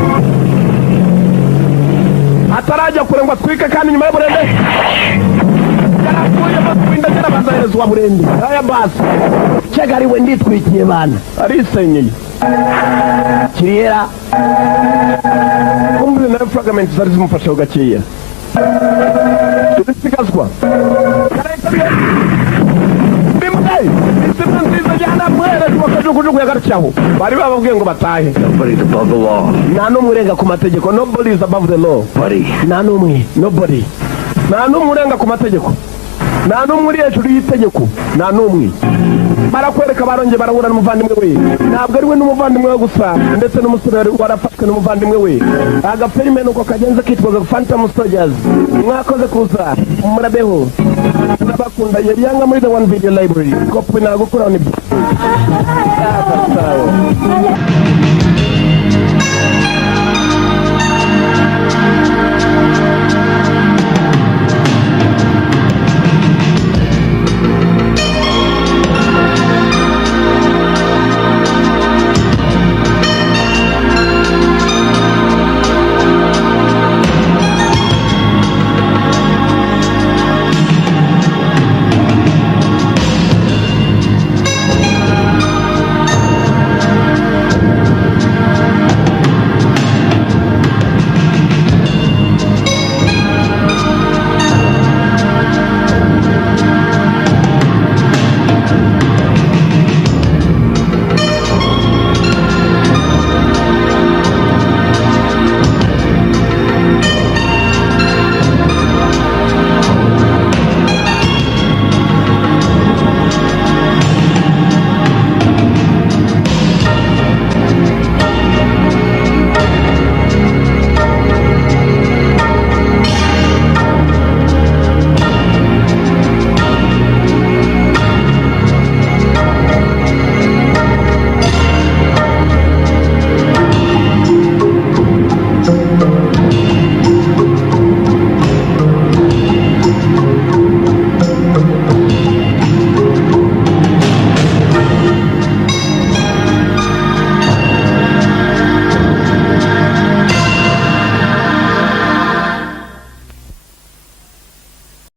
atarajya kurengwa twike kandi nyuma y'Burende. Yarakuye batwinda cyarabazaherezwa Burende. Aya basi. Cyegari we nditwikiye bana. Arisenyeye. Kiriyera. Kumbe na fragment zari zimufasha ugakiya. Tusikazwa. Bimdai, isipenziza jana mwere tuwakajukujuku ya garchaho. Bari bababwiye ngo batahe. Nobody is above the law. Nta n'umwe urenga ku mategeko. Nobody is above the law. Nta n'umwe. Nobody. Nta n'umwe urenga ku mategeko. Nta n'umwe uri hejuru y'itegeko. Nta n'umwe. Barakwereka barongeye barahura n'umuvandimwe we. Ntabwo ari we n'umuvandimwe we gusa ndetse n'umusore warafatwe n'umuvandimwe we. Agaperime nuko kagenze kitwaga Phantom Soldiers. Mwakoze kuza murabeho. Ndabakunda Yanga muri the one video library. Kopi na gukura ni.